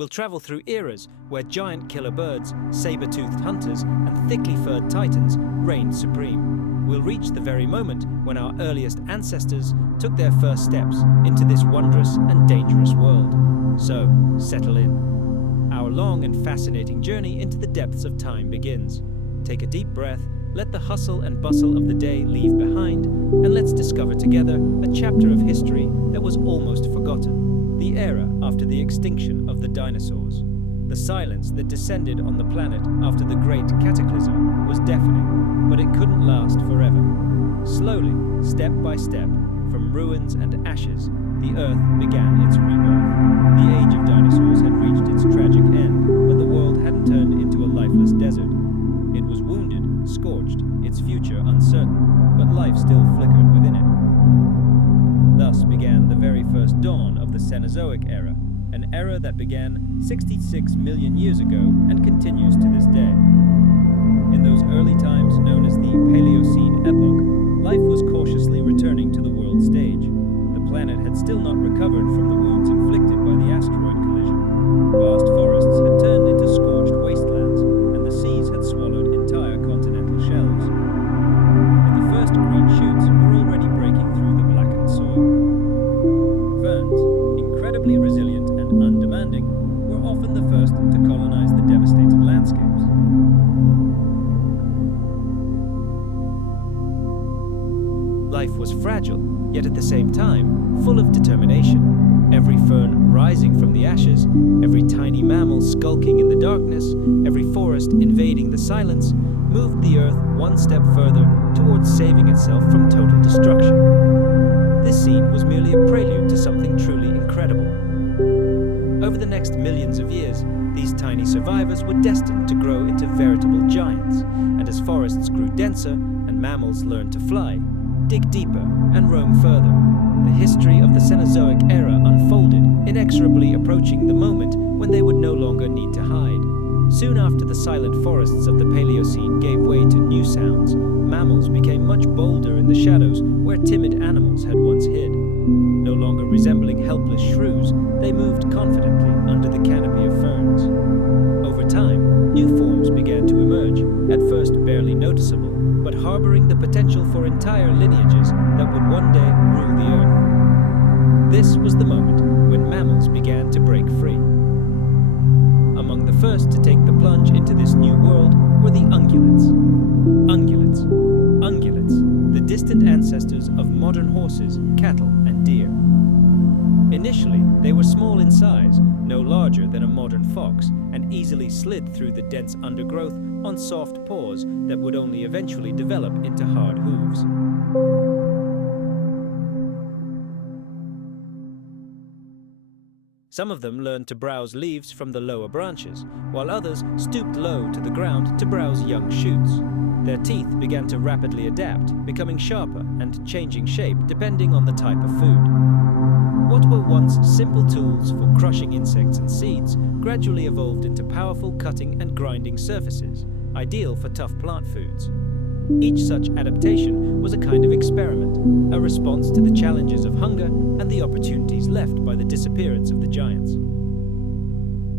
We'll travel through eras where giant killer birds, saber-toothed hunters, and thickly furred titans reigned supreme. We'll reach the very moment when our earliest ancestors took their first steps into this wondrous and dangerous world. So, settle in. Our long and fascinating journey into the depths of time begins. Take a deep breath, let the hustle and bustle of the day leave behind, and let's discover together a chapter of history that was almost forgotten. The era after the extinction of the dinosaurs. The silence that descended on the planet after the great cataclysm was deafening, but it couldn't last forever. Slowly, step by step, from ruins and ashes, the Earth began its rebirth. The age of dinosaurs had reached its tragic end, but the world hadn't turned into a lifeless desert. It was wounded, scorched, its future uncertain, but life still flickered within it. Thus began the very first dawn of the Cenozoic era, an era that began 66 million years ago and continues to this day. In those early times known as the Paleocene epoch, life was cautiously returning to the world stage. The planet had still not recovered from the wounds inflicted by the asteroid collision. Vast forests had turned into scorched wastelands, and the seas had swallowed entire continental shelves. But the first green shoots were already breaking through the blackened soil. Ferns, incredibly resilient and undemanding, were often the first to colonize the devastated landscapes. Life was fragile, yet at the same time, full of determination. Every fern rising from the ashes, every tiny mammal skulking in the darkness, every forest invading the silence, moved the Earth one step further towards saving itself from total destruction. This scene was merely a prelude to something truly incredible. Over the next millions of years, these tiny survivors were destined to grow into veritable giants, and as forests grew denser and mammals learned to fly, dig deeper and roam further, the history of the Cenozoic era unfolded, inexorably approaching the moment when they would no longer need to hide. Soon after the silent forests of the Paleocene gave way to new sounds, mammals became much bolder in the shadows where timid animals had once hid. No longer resembling helpless shrews, they moved confidently under the canopy of ferns. Over time, new forms began to emerge, at first barely noticeable, but harboring the potential for entire lineages that would one day rule the Earth. This was the moment when mammals began to break free. Among the first to take the plunge into this new world were the ungulates. Ungulates, the distant ancestors of modern horses, cattle, and deer. Initially, they were small in size, no larger than a modern fox, and easily slid through the dense undergrowth on soft paws that would only eventually develop into hard hooves. Some of them learned to browse leaves from the lower branches, while others stooped low to the ground to browse young shoots. Their teeth began to rapidly adapt, becoming sharper and changing shape depending on the type of food. What were once simple tools for crushing insects and seeds gradually evolved into powerful cutting and grinding surfaces, ideal for tough plant foods. Each such adaptation was a kind of experiment, a response to the challenges of hunger and the opportunities left by the disappearance of the giants.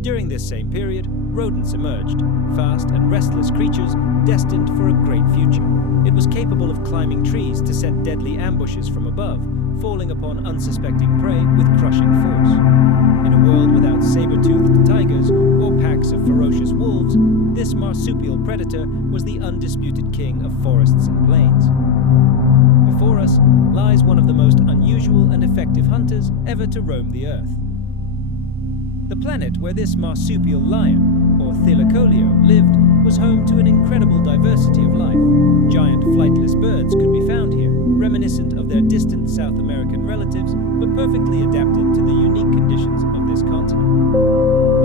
During this same period, rodents emerged, fast and restless creatures destined for a great future. It was capable of climbing trees to set deadly ambushes from above, falling upon unsuspecting prey with crushing force. In a world without saber-toothed tigers or packs of ferocious wolves, this marsupial predator was the undisputed king of forests and plains. Before us lies one of the most unusual and effective hunters ever to roam the Earth. The planet where this marsupial lion, or Thylacoleo, lived was home to an incredible diversity of life. Giant flightless birds could be found here, reminiscent of their distant South American relatives, but perfectly adapted to the unique conditions of this continent.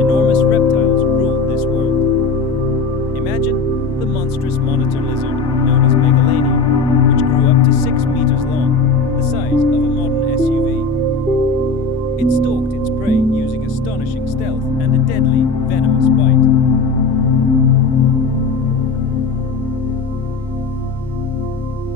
Enormous reptiles ruled this world. Imagine the monstrous monitor lizard known as Megalania, which grew up to 6 meters long, the size of a modern SUV. It stalked its prey using astonishing stealth and a deadly, venomous bite.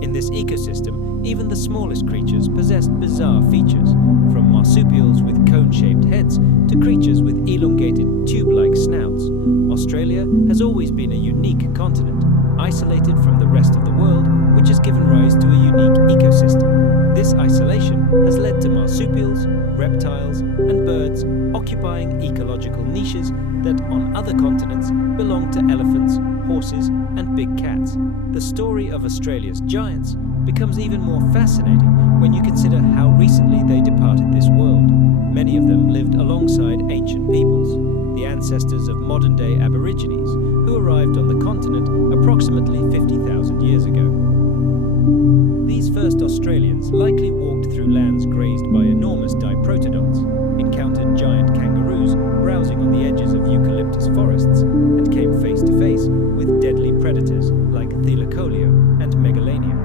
In this this ecosystem, even the smallest creatures possessed bizarre features, from marsupials with cone-shaped heads to creatures with elongated tube-like snouts. Australia has always been a unique continent, isolated from the rest of the world, which has given rise to a unique ecosystem. This isolation has led to marsupials, reptiles, and birds occupying ecological niches that on other continents belong to elephants, horses, and big cats. The story of Australia's giants becomes even more fascinating when you consider how recently they departed this world. Many of them lived alongside ancient peoples, the ancestors of modern-day Aborigines, who arrived on the continent approximately 50,000 years ago. These first Australians likely walked through lands grazed by enormous diprotodonts, encountered giant kangaroos browsing on the edges of eucalyptus forests, and came face to face with deadly predators like Thelacoleo and Megalania.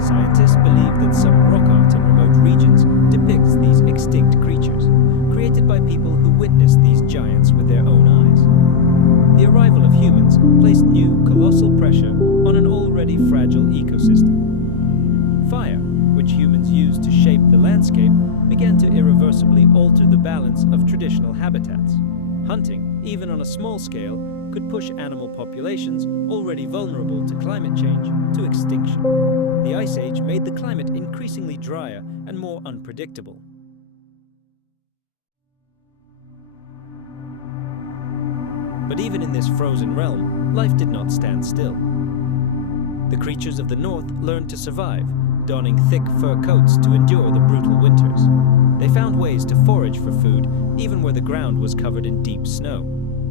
Scientists believe that some rock art in remote regions depicts these extinct creatures, created by people who witnessed these giants with their own eyes. The arrival of humans placed new, colossal pressure on an already fragile ecosystem. Fire, which humans used to shape the landscape, began to irreversibly alter the balance of traditional habitats. Hunting, even on a small scale, could push animal populations already vulnerable to climate change to extinction. The Ice Age made the climate increasingly drier and more unpredictable. But even in this frozen realm, life did not stand still. The creatures of the north learned to survive, donning thick fur coats to endure the brutal winters. They found ways to forage for food, even where the ground was covered in deep snow.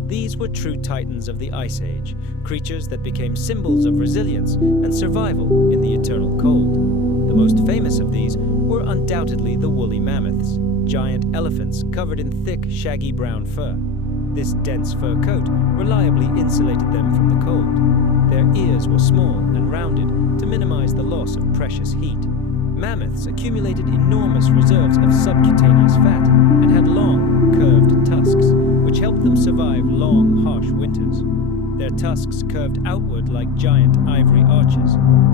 These were true titans of the Ice Age, creatures that became symbols of resilience and survival in the eternal cold. The most famous of these were undoubtedly the woolly mammoths, giant elephants covered in thick, shaggy brown fur. This dense fur coat reliably insulated them from the cold. Their ears were small and rounded to minimize the loss of precious heat. Mammoths accumulated enormous reserves of subcutaneous fat and had long, curved tusks, which helped them survive long, harsh winters. Their tusks curved outward like giant ivory arches.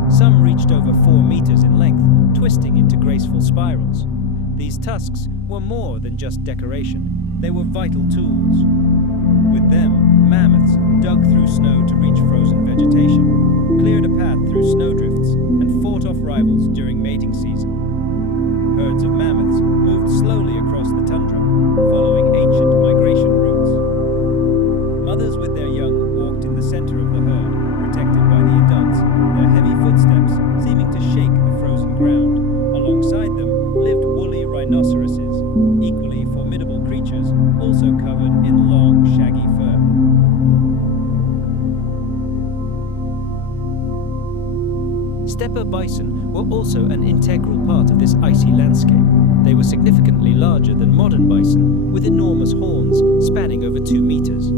Some reached over 4 meters in length, twisting into graceful spirals. These tusks were more than just decoration. They were vital tools. With them, mammoths dug through snow to reach frozen vegetation, cleared a path through snowdrifts, and fought off rivals during mating season. Herds of mammoths moved slowly across the tundra, following ancient migration routes. Mothers with their young walked in the center of the herd, protected by the adults, their heavy footsteps seeming to shake the frozen ground. Alongside them lived woolly rhinoceroses, equally formidable creatures, also covered in long, shaggy fur. Steppe bison were also an integral part of this icy landscape. They were significantly larger than modern bison, with enormous horns spanning over 2 meters.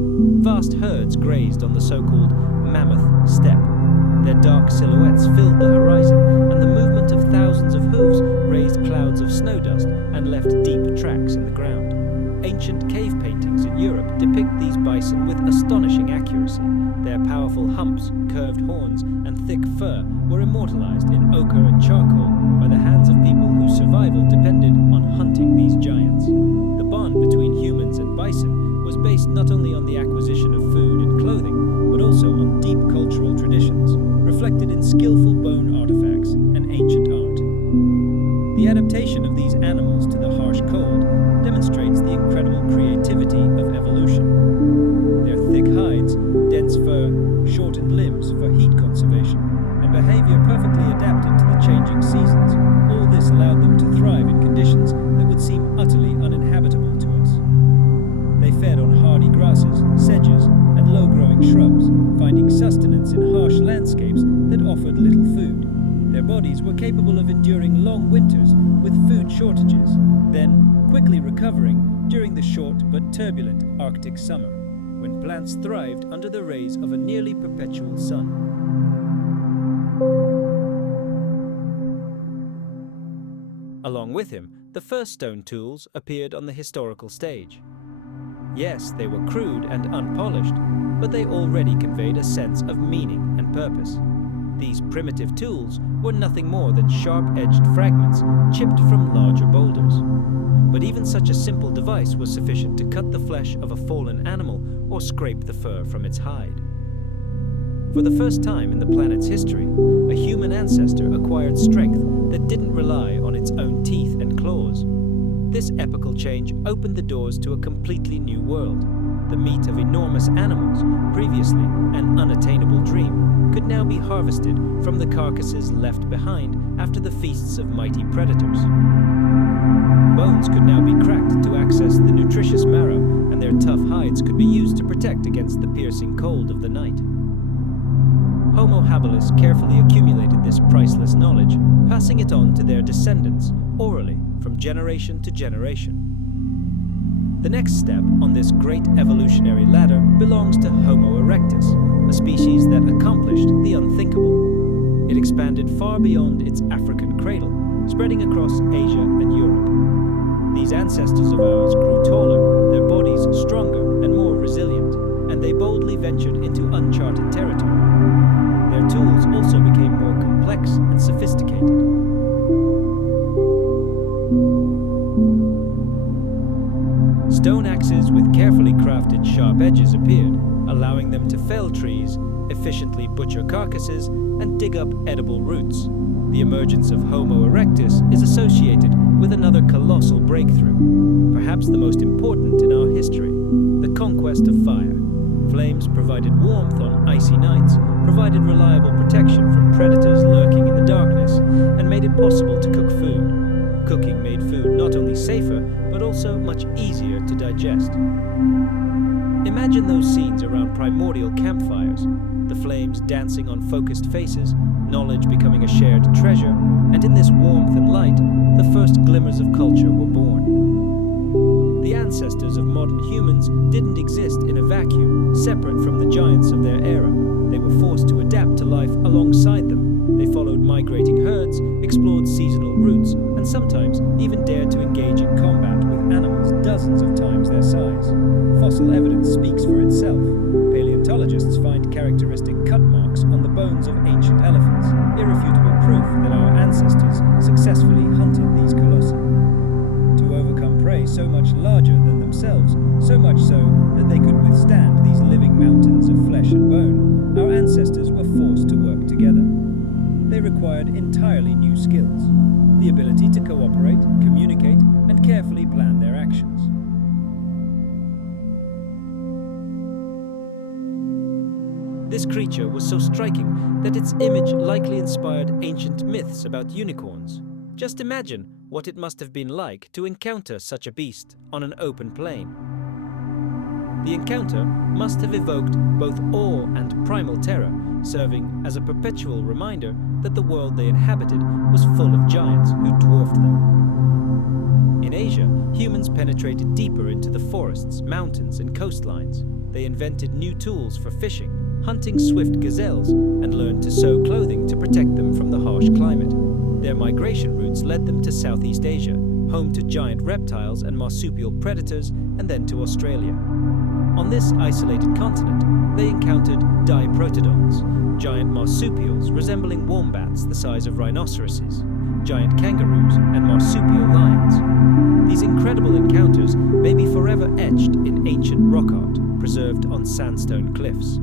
Vast herds grazed on the so-called mammoth steppe. Their dark silhouettes filled the horizon, and the movement of thousands of hooves raised clouds of snow dust and left deep tracks in the ground. Ancient cave paintings in Europe depict these bison with astonishing accuracy. Their powerful humps, curved horns, and thick fur were immortalized in ochre and charcoal by the hands of people whose survival depended on hunting these giants. The bond between humans and bison was based not only on the acquisition of food and clothing, but also on deep cultural traditions, reflected in skillful bone artifacts and ancient art. The adaptation of these animals to the harsh cold demonstrates the incredible creativity of evolution. Their thick hides, dense fur, shortened limbs for heat conservation, and behavior perfectly adapted to the changing seasons, all this allowed them to thrive in conditions that would seem utterly uninhabitable to us. They fed on hardy grasses, sedges, and low-growing shrubs, finding sustenance in harsh landscapes that offered little food. Their bodies were capable of enduring long winters with food shortages, then quickly recovering during the short but turbulent Arctic summer, when plants thrived under the rays of a nearly perpetual sun. Along with him, the first stone tools appeared on the historical stage. Yes, they were crude and unpolished, but they already conveyed a sense of meaning and purpose. These primitive tools were nothing more than sharp-edged fragments chipped from larger boulders. But even such a simple device was sufficient to cut the flesh of a fallen animal or scrape the fur from its hide. For the first time in the planet's history, a human ancestor acquired strength that didn't rely on its own teeth and claws. This epical change opened the doors to a completely new world. The meat of enormous animals, previously an unattainable dream, could now be harvested from the carcasses left behind after the feasts of mighty predators. Bones could now be cracked to access the nutritious marrow, and their tough hides could be used to protect against the piercing cold of the night. Homo habilis carefully accumulated this priceless knowledge, passing it on to their descendants orally from generation to generation. The next step on this great evolutionary ladder belongs to Homo erectus, a species that accomplished the unthinkable. It expanded far beyond its African cradle, spreading across Asia and Europe. These ancestors of ours grew taller, their bodies stronger and more resilient, and they boldly ventured into uncharted territory. Their tools also became more complex and sophisticated. Stone axes with carefully crafted sharp edges appeared, allowing them to fell trees, efficiently butcher carcasses, and dig up edible roots. The emergence of Homo erectus is associated with another colossal breakthrough, perhaps the most important in our history, the conquest of fire. Flames provided warmth on icy nights, provided reliable protection from predators lurking in the darkness, and made it possible to cook food. Cooking made food not only safer, but also much easier to digest. Imagine those scenes around primordial campfires, the flames dancing on focused faces, knowledge becoming a shared treasure, and in this warmth and light, the first glimmers of culture were born. The ancestors of modern humans didn't exist in a vacuum, separate from the giants of their era. They were forced to adapt to life alongside them. They followed migrating herds, explored seasonal routes, and sometimes even dared to engage in combat with animals dozens of times their size. Fossil evidence speaks for itself. Paleontologists find characteristic cut marks on the bones of ancient elephants, irrefutable proof that our ancestors successfully hunted these colossi. To overcome prey so much larger than themselves, so much so that they could withstand these living mountains of flesh and bone, our ancestors were forced to work together. They required entirely new skills, the ability to cooperate, communicate, and carefully plan their actions. This creature was so striking that its image likely inspired ancient myths about unicorns. Just imagine what it must have been like to encounter such a beast on an open plain. The encounter must have evoked both awe and primal terror, serving as a perpetual reminder that the world they inhabited was full of giants who dwarfed them. In Asia, humans penetrated deeper into the forests, mountains, and coastlines. They invented new tools for fishing, hunting swift gazelles, and learned to sew clothing to protect them from the harsh climate. Their migration routes led them to Southeast Asia, home to giant reptiles and marsupial predators, and then to Australia. On this isolated continent, they encountered diprotodons, giant marsupials resembling wombats the size of rhinoceroses, giant kangaroos, and marsupial lions. These incredible encounters may be forever etched in ancient rock art, preserved on sandstone cliffs.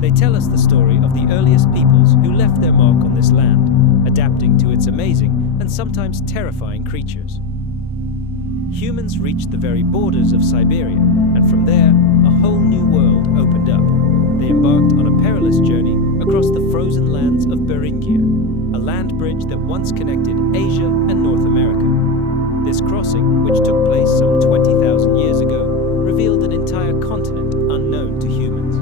They tell us the story of the earliest peoples who left their mark on this land, adapting to its amazing and sometimes terrifying creatures. Humans reached the very borders of Siberia, and from there, a whole new world opened up. They embarked on a perilous journey across the frozen lands of Beringia, a land bridge that once connected Asia and North America. This crossing, which took place some 20,000 years ago, revealed an entire continent unknown to humans.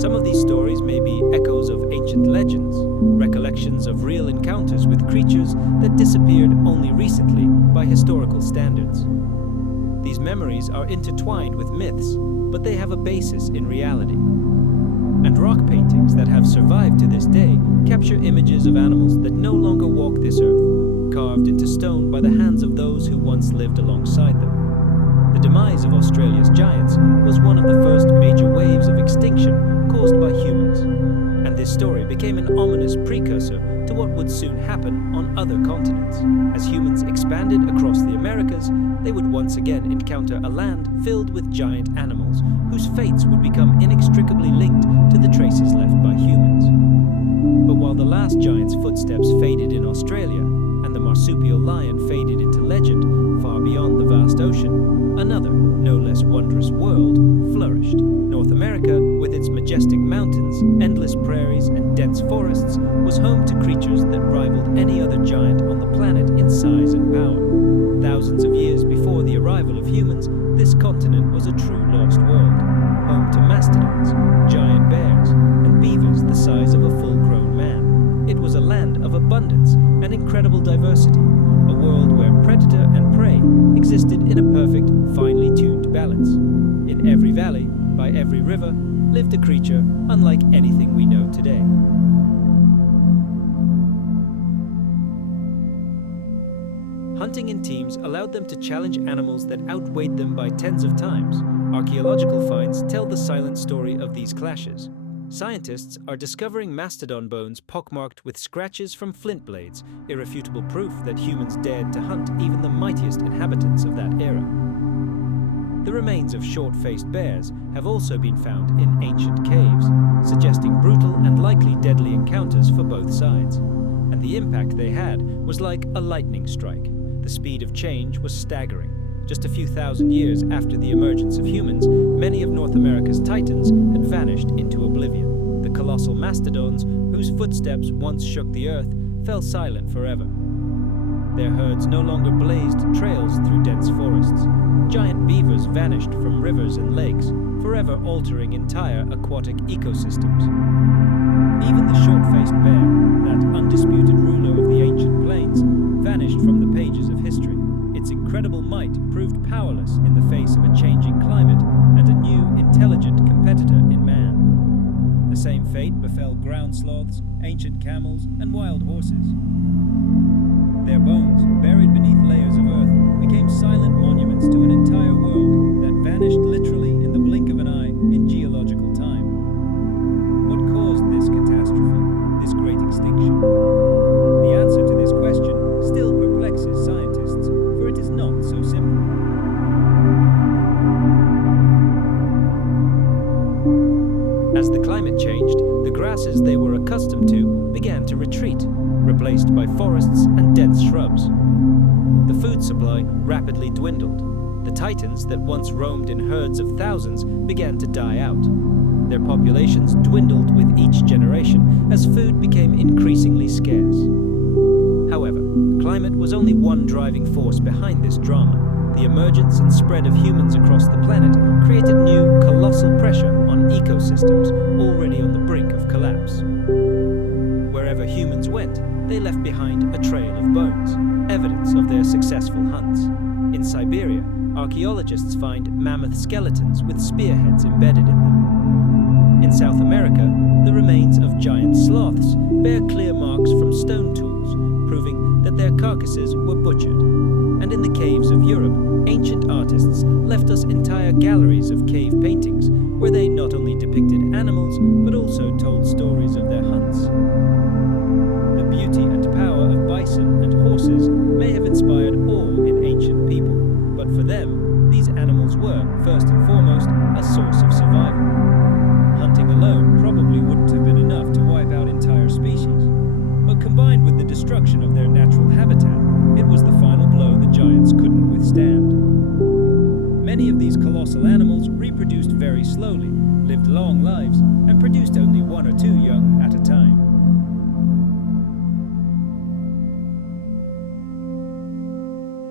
Some of these stories may be echoes of ancient legends, recollections of real encounters with creatures that disappeared only recently by historical standards. These memories are intertwined with myths, but they have a basis in reality. And rock paintings that have survived to this day capture images of animals that no longer walk this earth, carved into stone by the hands of those who once lived alongside them. The demise of Australia's giants was one of the first major waves of extinction caused by humans, and this story became an ominous precursor to what would soon happen on other continents. As humans expanded across the Americas, they would once again encounter a land filled with giant animals, whose fates would become inextricably linked to the traces left by humans. But while the last giant's footsteps faded in Australia, and the marsupial lion faded into legend far beyond the vast ocean, another, no less wondrous world flourished. North America, with its majestic mountains, endless prairies, and dense forests, was home to creatures that rivaled any other giant on the planet in size and power. Thousands of years before the arrival of humans, this continent was a true lost world, home to mastodons, giant bears, and beavers the size of a full-grown man. It was a land of abundance and incredible diversity, a world where predator and prey existed in a perfect, finely tuned balance. In every valley, by every river, lived a creature unlike anything we know today. Hunting in teams allowed them to challenge animals that outweighed them by tens of times. Archaeological finds tell the silent story of these clashes. Scientists are discovering mastodon bones pockmarked with scratches from flint blades, irrefutable proof that humans dared to hunt even the mightiest inhabitants of that era. The remains of short-faced bears have also been found in ancient caves, suggesting brutal and likely deadly encounters for both sides. And the impact they had was like a lightning strike. The speed of change was staggering. Just a few thousand years after the emergence of humans, many of North America's titans had vanished into oblivion. The colossal mastodons, whose footsteps once shook the earth, fell silent forever. Their herds no longer blazed trails through dense forests. Giant beavers vanished from rivers and lakes, forever altering entire aquatic ecosystems. Even the short-faced bear, that undisputed ruler of the ancient plains, vanished from the pages of history. Its incredible might proved powerless in the face of a changing climate and a new, intelligent competitor in man. The same fate befell ground sloths, ancient camels, and wild horses. Their bones, buried beneath layers of earth, became silent monuments to an entire world that vanished literally in the blink of an eye in geological time. What caused this catastrophe, this great extinction? The answer to this question still perplexes scientists, for it is not so simple. As the climate changed, the grasses they were accustomed to began to retreat, replaced by forests and dense shrubs. The food supply rapidly dwindled. The titans that once roamed in herds of thousands began to die out. Their populations dwindled with each generation as food became increasingly scarce. However, climate was only one driving force behind this drama. The emergence and spread of humans across the planet created new, colossal pressure on ecosystems already on the brink of collapse. Wherever humans went, they left behind a trail of bones, evidence of their successful hunts. In Siberia, archaeologists find mammoth skeletons with spearheads embedded in them. In South America, the remains of giant sloths bear clear marks from stone tools, proving that their carcasses were butchered. And in the caves of Europe, ancient artists left us entire galleries of cave paintings, where they not only depicted animals, but also told stories of their hunts. The beauty and power of bison and horses may have inspired awe in ancient people, but for them, these animals were, first and foremost, a source of survival. Hunting alone probably wouldn't have been enough to wipe out entire species, but combined with the destruction of their natural habitat, it was the final blow the giants couldn't withstand. Many of these colossal animals reproduced very slowly, lived long lives, and produced only one or two young at a time.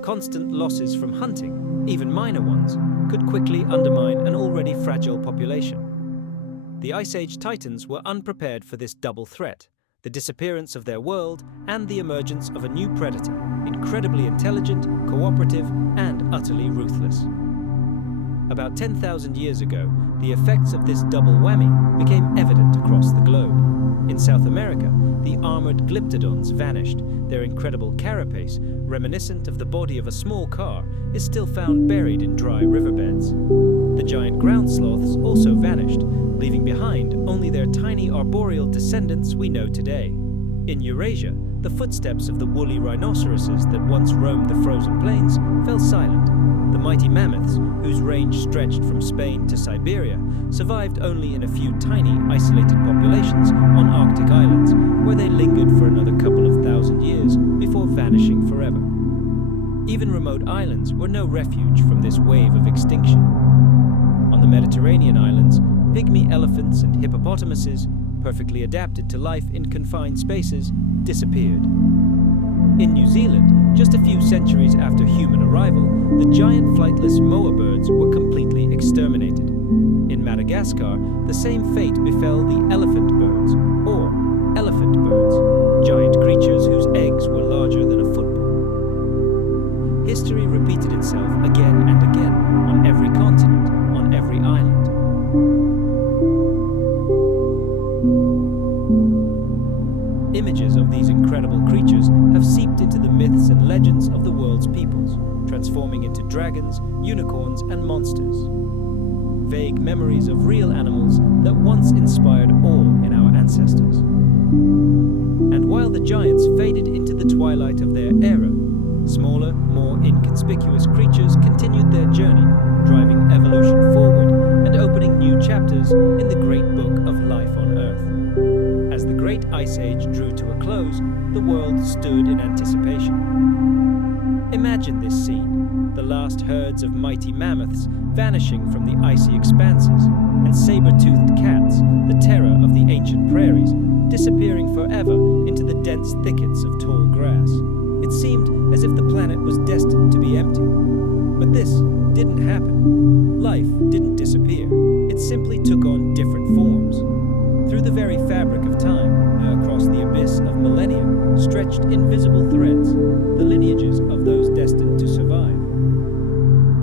Constant losses from hunting, even minor ones, could quickly undermine an already fragile population. The Ice Age Titans were unprepared for this double threat, the disappearance of their world and the emergence of a new predator, incredibly intelligent, cooperative, and utterly ruthless. About 10,000 years ago, the effects of this double whammy became evident across the globe. In South America, the armored glyptodons vanished. Their incredible carapace, reminiscent of the body of a small car, is still found buried in dry riverbeds. The giant ground sloths also vanished, leaving behind only their tiny arboreal descendants we know today. In Eurasia, the footsteps of the woolly rhinoceroses that once roamed the frozen plains fell silent. The mighty mammoths, whose range stretched from Spain to Siberia, survived only in a few tiny, isolated populations on Arctic islands, where they lingered for another couple of thousand years before vanishing forever. Even remote islands were no refuge from this wave of extinction. On the Mediterranean islands, pygmy elephants and hippopotamuses, perfectly adapted to life in confined spaces, disappeared. In New Zealand, just a few centuries after human arrival, the giant flightless moa birds were completely exterminated. In Madagascar, the same fate befell the elephant birds, or elephant birds, giant creatures whose eggs were larger than a football. History repeated itself again and again, on every continent, on every island. Images of these incredible creatures have seeped into the myths and legends of the world's peoples, transforming into dragons, unicorns, and monsters. Vague memories of real animals that once inspired awe in our ancestors. And while the giants faded into the twilight of their era, smaller, more inconspicuous creatures continued their journey, driving evolution forward and opening new chapters in the great book of life on Earth. As the Great Ice Age drew to a close, the world stood in anticipation. Imagine this scene, the last herds of mighty mammoths vanishing from the icy expanses, and saber-toothed cats, the terror of the ancient prairies, disappearing forever into the dense thickets of tall grass. It seemed as if the planet was destined to be empty. But this didn't happen. Life didn't disappear. It simply took on different forms. Through the very fabric of time, across the abyss of millennia, stretched invisible threads, the lineages of those destined to survive.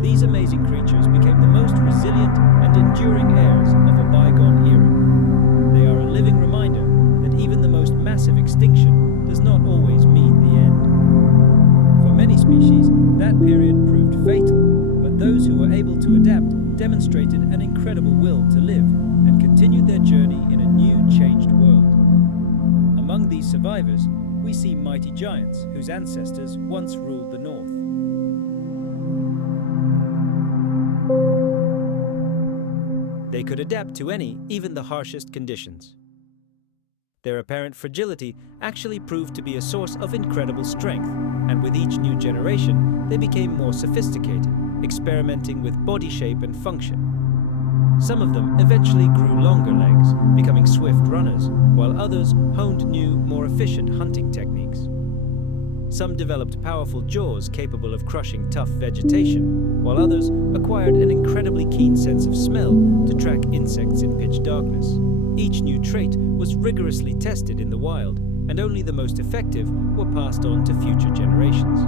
These amazing creatures became the most resilient and enduring heirs of a bygone era. They are a living reminder that even the most massive extinction does not always mean the end. For many species, that period proved fatal, but those who were able to adapt demonstrated an incredible will to live and continued their journey in a new, changed world. Among these survivors, we see mighty giants whose ancestors once ruled the north. They could adapt to any, even the harshest conditions. Their apparent fragility actually proved to be a source of incredible strength, and with each new generation, they became more sophisticated, experimenting with body shape and function. Some of them eventually grew longer legs, becoming swift runners, while others honed new, more efficient hunting techniques. Some developed powerful jaws capable of crushing tough vegetation, while others acquired an incredibly keen sense of smell to track insects in pitch darkness. Each new trait was rigorously tested in the wild, and only the most effective were passed on to future generations.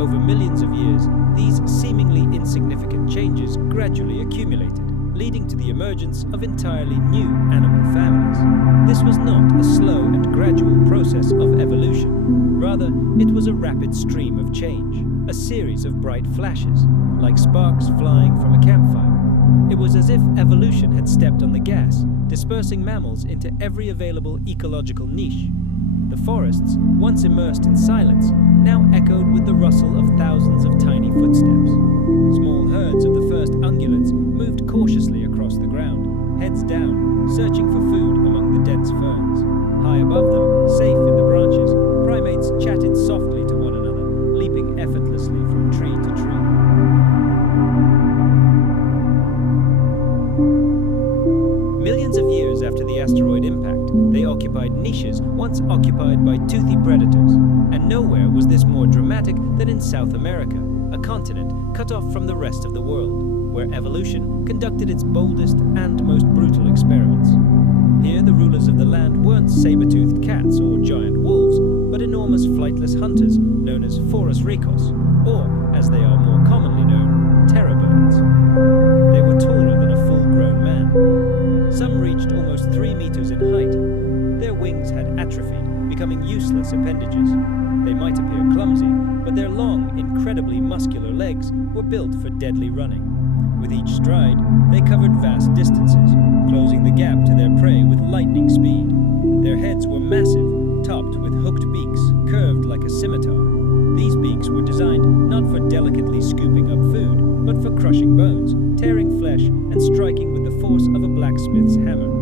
Over millions of years, these seemingly insignificant changes gradually accumulated, leading to the emergence of entirely new animal families. This was not a slow and gradual process of evolution. Rather, it was a rapid stream of change, a series of bright flashes, like sparks flying from a campfire. It was as if evolution had stepped on the gas, dispersing mammals into every available ecological niche. The forests, once immersed in silence, now echoed with the rustle of thousands of tiny footsteps. Small herds of the first ungulates moved cautiously across the ground, heads down, searching for food among the dense ferns. High above them, safe in the branches, primates chatted softly to one another, leaping effortlessly from tree to tree. Millions of years after the asteroid impact, they occupied niches once occupied by toothy predators, and nowhere was this more dramatic than in South America, a continent cut off from the rest of the world, where evolution conducted its boldest and most brutal experiments. Here the rulers of the land weren't saber-toothed cats or giant wolves, but enormous flightless hunters known as Forus ricos, or, as they are more commonly known, terror birds. They were becoming useless appendages. They might appear clumsy, but their long, incredibly muscular legs were built for deadly running. With each stride, they covered vast distances, closing the gap to their prey with lightning speed. Their heads were massive, topped with hooked beaks, curved like a scimitar. These beaks were designed not for delicately scooping up food, but for crushing bones, tearing flesh, and striking with the force of a blacksmith's hammer.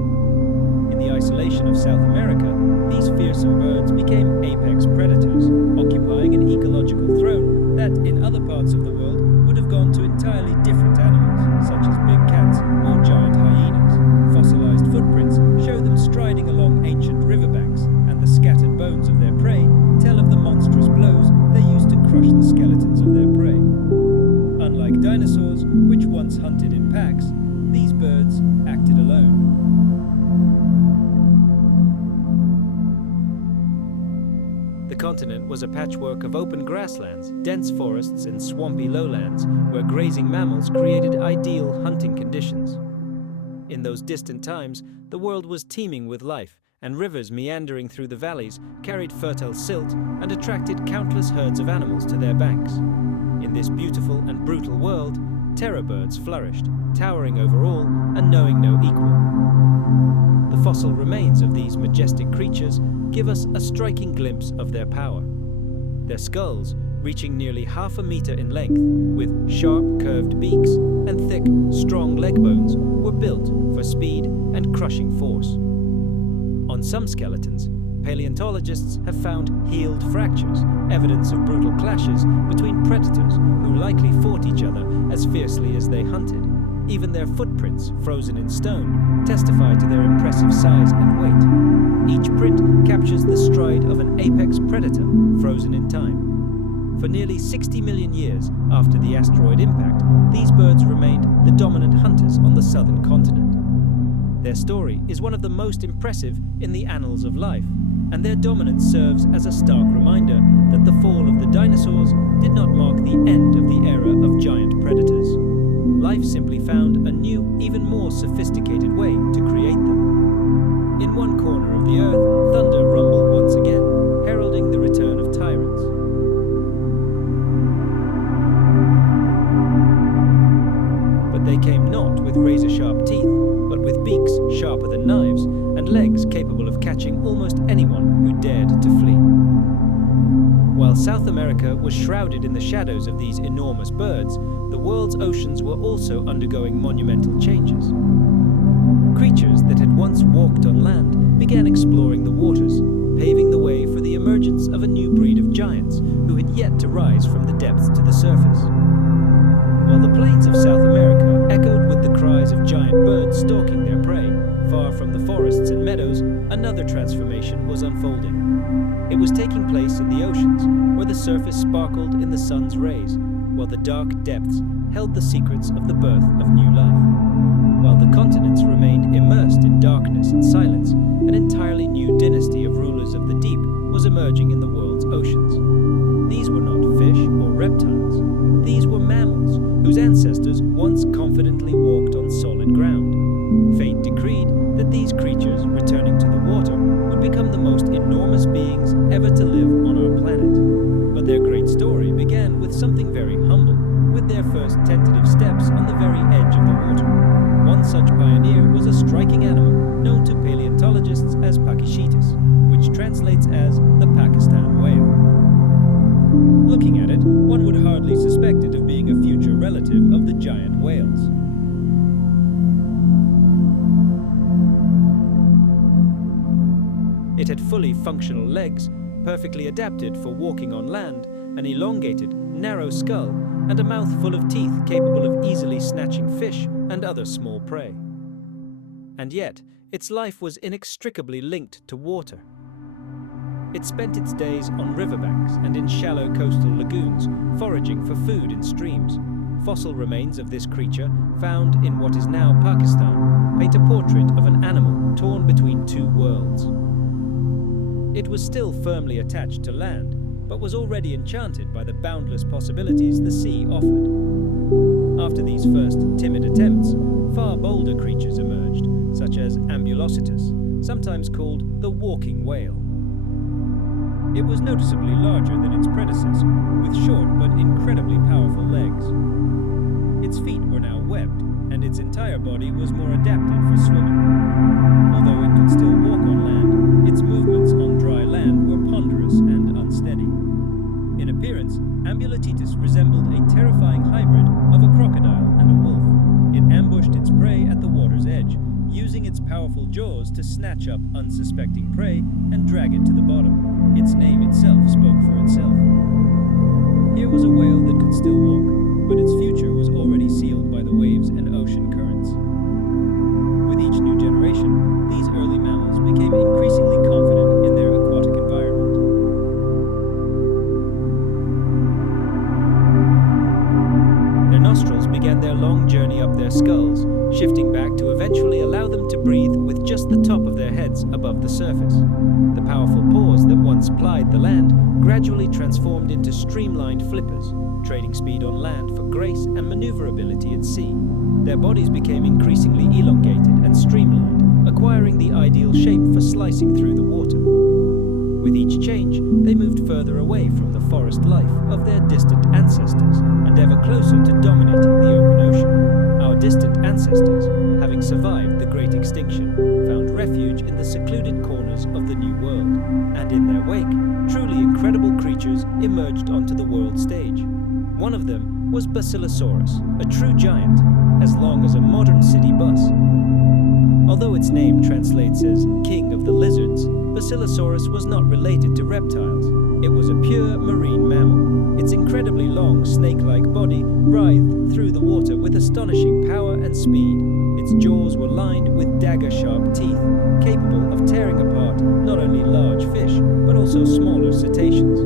In the isolation of South America, these fearsome birds became apex predators, occupying an ecological throne that, in other parts of the world, would have gone to entirely different animals, such as big cats or giant hyenas. Fossilized footprints show them striding along ancient riverbanks, and the scattered bones of their prey tell of the monstrous blows they used to crush the skeletons of their prey. Unlike dinosaurs, which once hunted in packs, these birds acted alone. The continent was a patchwork of open grasslands, dense forests, and swampy lowlands where grazing mammals created ideal hunting conditions. In those distant times, the world was teeming with life, and rivers meandering through the valleys carried fertile silt and attracted countless herds of animals to their banks. In this beautiful and brutal world, terror birds flourished, towering over all and knowing no equal. The fossil remains of these majestic creatures give us a striking glimpse of their power. Their skulls, reaching nearly half a meter in length, with sharp, curved beaks and thick, strong leg bones, were built for speed and crushing force. On some skeletons, paleontologists have found healed fractures, evidence of brutal clashes between predators who likely fought each other as fiercely as they hunted. Even their footprints, frozen in stone, testify to their impressive size and weight. Each print captures the stride of an apex predator, frozen in time. For nearly 60 million years after the asteroid impact, these birds remained the dominant hunters on the southern continent. Their story is one of the most impressive in the annals of life, and their dominance serves as a stark reminder that the fall of the dinosaurs did not mark the end of the era of giant predators. Life simply found a new, even more sophisticated way to create them. In one corner of the earth, thunder rumbled once again, heralding the return of tyrants. But they came not with razor-sharp teeth, but with beaks sharper than knives and legs capable of catching almost anyone who dared to flee. While South America was shrouded in the shadows of these enormous birds, the world's oceans were also undergoing monumental changes. Creatures that had once walked on land began exploring the waters, paving the way for the emergence of a new breed of giants who had yet to rise from the depths to the surface. While the plains of South America echoed with the cries of giant birds stalking their prey, far from the forests and meadows, another transformation was unfolding. It was taking place in the oceans, where the surface sparkled in the sun's rays, while the dark depths held the secrets of the birth of new life. While the continents remained immersed in darkness and silence, an entirely new dynasty of rulers of the deep was emerging in the world's oceans. These were not fish or reptiles. These were mammals, whose ancestors once confidently walked on solid ground. Fate decreed that these creatures, returning to the water, would become the most enormous beings ever to live on our planet. But their great story began with something very humble, with their first tentative steps on the very edge of the water. One such pioneer was a striking animal known to paleontologists as Pakishitis, which translates as the Pakistan whale. Looking at it, one would hardly suspect it of being a future relative of the giant whales. It had fully functional legs, perfectly adapted for walking on land, an elongated, narrow skull, and a mouth full of teeth capable of easily snatching fish and other small prey. And yet, its life was inextricably linked to water. It spent its days on riverbanks and in shallow coastal lagoons, foraging for food in streams. Fossil remains of this creature, found in what is now Pakistan, paint a portrait of an animal torn between two worlds. It was still firmly attached to land, but was already enchanted by the boundless possibilities the sea offered. After these first timid attempts, far bolder creatures emerged, such as Ambulocetus, sometimes called the walking whale. It was noticeably larger than its predecessor, with short but incredibly powerful legs. Its feet were now webbed, and its entire body was more adapted for swimming. Although it could still walk on land, its movements on dry land were ponderous and unsteady. In appearance, Ambulotitus resembled a terrifying hybrid of a crocodile and a wolf. It ambushed its prey at the water's edge, using its powerful jaws to snatch up unsuspecting prey and drag it to the bottom. Its name itself spoke for itself. Here was a whale that could still walk, but its future was already sealed by the waves and ocean currents. With each new generation, these early mammals became increasingly confident in their aquatic environment. Their nostrils began their long journey up their skulls, shifting back to eventually allow them to breathe with just the top of their heads above the surface. The powerful paws that once plied the land gradually transformed into streamlined flippers, trading speed on land for grace and maneuverability at sea. Their bodies became increasingly elongated and streamlined, acquiring the ideal shape for slicing through the water. With each change, they moved further away from the forest life of their distant ancestors and ever closer to dominating the open ocean. Our distant ancestors, having survived the Great Extinction, found refuge in the secluded corners of the New World, and in their wake, truly incredible creatures emerged onto the world stage. One of them was Basilosaurus, a true giant, as long as a modern city bus. Although its name translates as King of the Lizards, Basilosaurus was not related to reptiles. It was a pure marine mammal. Its incredibly long, snake-like body writhed through the water with astonishing power and speed. Its jaws were lined with dagger-sharp teeth, capable of tearing apart not only large fish, but also smaller cetaceans.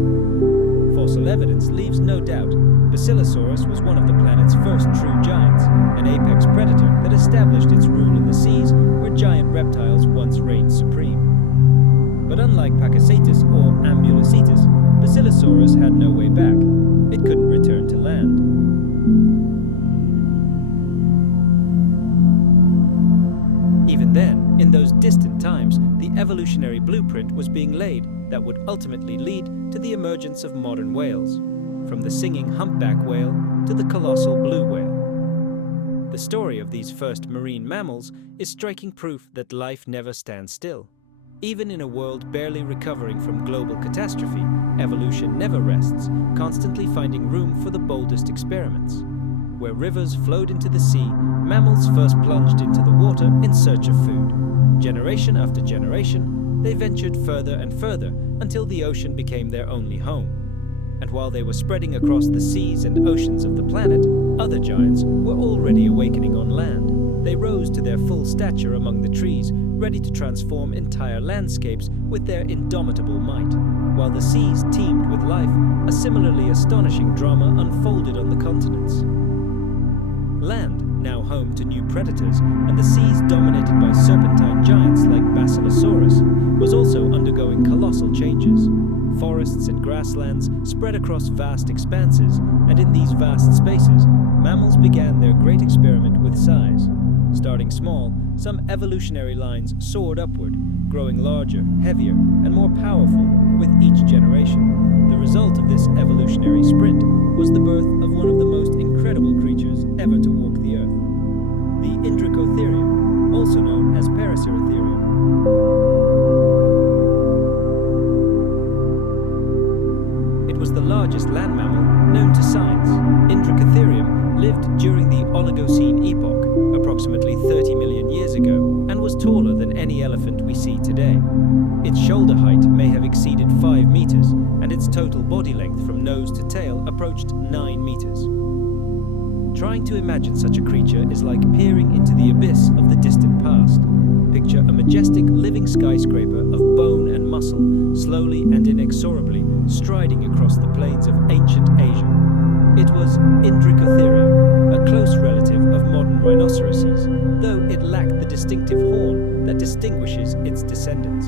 Fossil evidence leaves no doubt Basilosaurus was one of the planet's first true giants, an apex predator that established its rule in the seas where giant reptiles once reigned supreme. But unlike Pakicetus or Ambulocetus, Basilosaurus had no way back. It couldn't return to land. Even then, in those distant times, the evolutionary blueprint was being laid that would ultimately lead to the emergence of modern whales, from the singing humpback whale to the colossal blue whale. The story of these first marine mammals is striking proof that life never stands still. Even in a world barely recovering from global catastrophe, evolution never rests, constantly finding room for the boldest experiments. Where rivers flowed into the sea, mammals first plunged into the water in search of food. Generation after generation, they ventured further and further until the ocean became their only home. And while they were spreading across the seas and oceans of the planet, other giants were already awakening on land. They rose to their full stature among the trees, ready to transform entire landscapes with their indomitable might. While the seas teemed with life, a similarly astonishing drama unfolded on the continents. Land, now home to new predators, and the seas dominated by serpentine giants like Basilosaurus, was also undergoing colossal changes. Forests and grasslands spread across vast expanses, and in these vast spaces, mammals began their great experiment with size. Starting small, some evolutionary lines soared upward, growing larger, heavier, and more powerful with each generation. The result of this evolutionary sprint was the birth of one of the most incredible creatures ever to walk the earth, the Indricotherium, also known as Paraceratherium. It was the largest land mammal known to science. Indricotherium lived during the Oligocene epoch, approximately 30 million years ago, and was taller than any elephant we see today. Its shoulder height may have exceeded 5 meters, and its total body length from nose to tail approached 9 meters. Trying to imagine such a creature is like peering into the abyss of the distant past. Picture a majestic living skyscraper of bone and muscle, slowly and inexorably striding across the plains of ancient Asia. It was Indricotherium, a close relative of modern rhinoceroses, though it lacked the distinctive horn that distinguishes its descendants.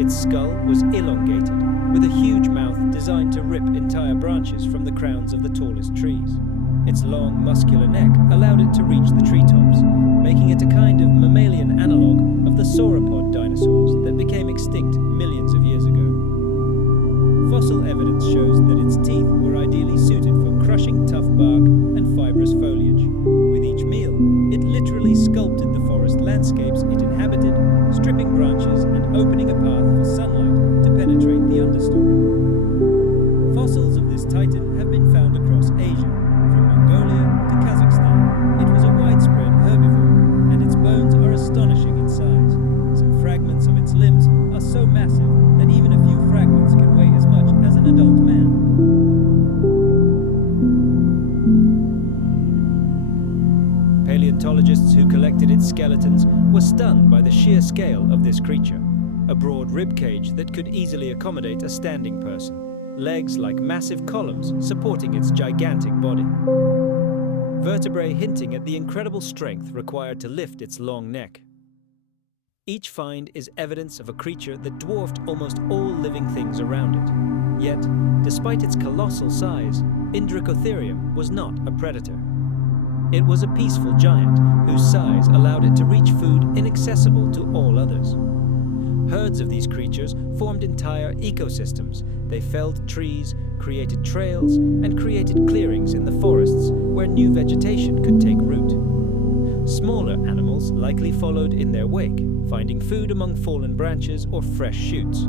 Its skull was elongated, with a huge mouth designed to rip entire branches from the crowns of the tallest trees. Its long, muscular neck allowed it to reach the treetops, making it a kind of mammalian analogue of the sauropod dinosaurs that became extinct millions of years ago. Fossil evidence shows that its teeth were ideally suited for crushing tough bark and fibrous foliage. With each meal, it literally sculpted the forest landscapes it inhabited, stripping branches and opening a path for sunlight to penetrate the understory. Fossils of this titan have been found across Asia, from Mongolia to Kazakhstan. It was a widespread herbivore, and its bones are astonishing in size. Some fragments of its limbs are so massive that even a few fragments can weigh as much as an adult man. Paleontologists who collected its skeletons were stunned by the sheer scale of this creature. A broad rib cage that could easily accommodate a standing person. Legs like massive columns supporting its gigantic body. Vertebrae hinting at the incredible strength required to lift its long neck. Each find is evidence of a creature that dwarfed almost all living things around it. Yet, despite its colossal size, Indricotherium was not a predator. It was a peaceful giant whose size allowed it to reach food inaccessible to all others. Herds of these creatures formed entire ecosystems. They felled trees, created trails, and created clearings in the forests where new vegetation could take root. Smaller animals likely followed in their wake, finding food among fallen branches or fresh shoots.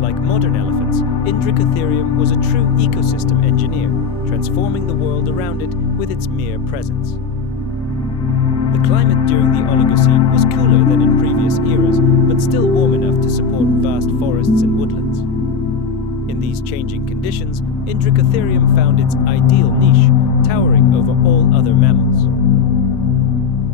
Like modern elephants, Indricotherium was a true ecosystem engineer, transforming the world around it with its mere presence. The climate during the Oligocene was cooler than in previous eras, but still warm enough to support vast forests and woodlands. In these changing conditions, Indricotherium found its ideal niche, towering over all other mammals.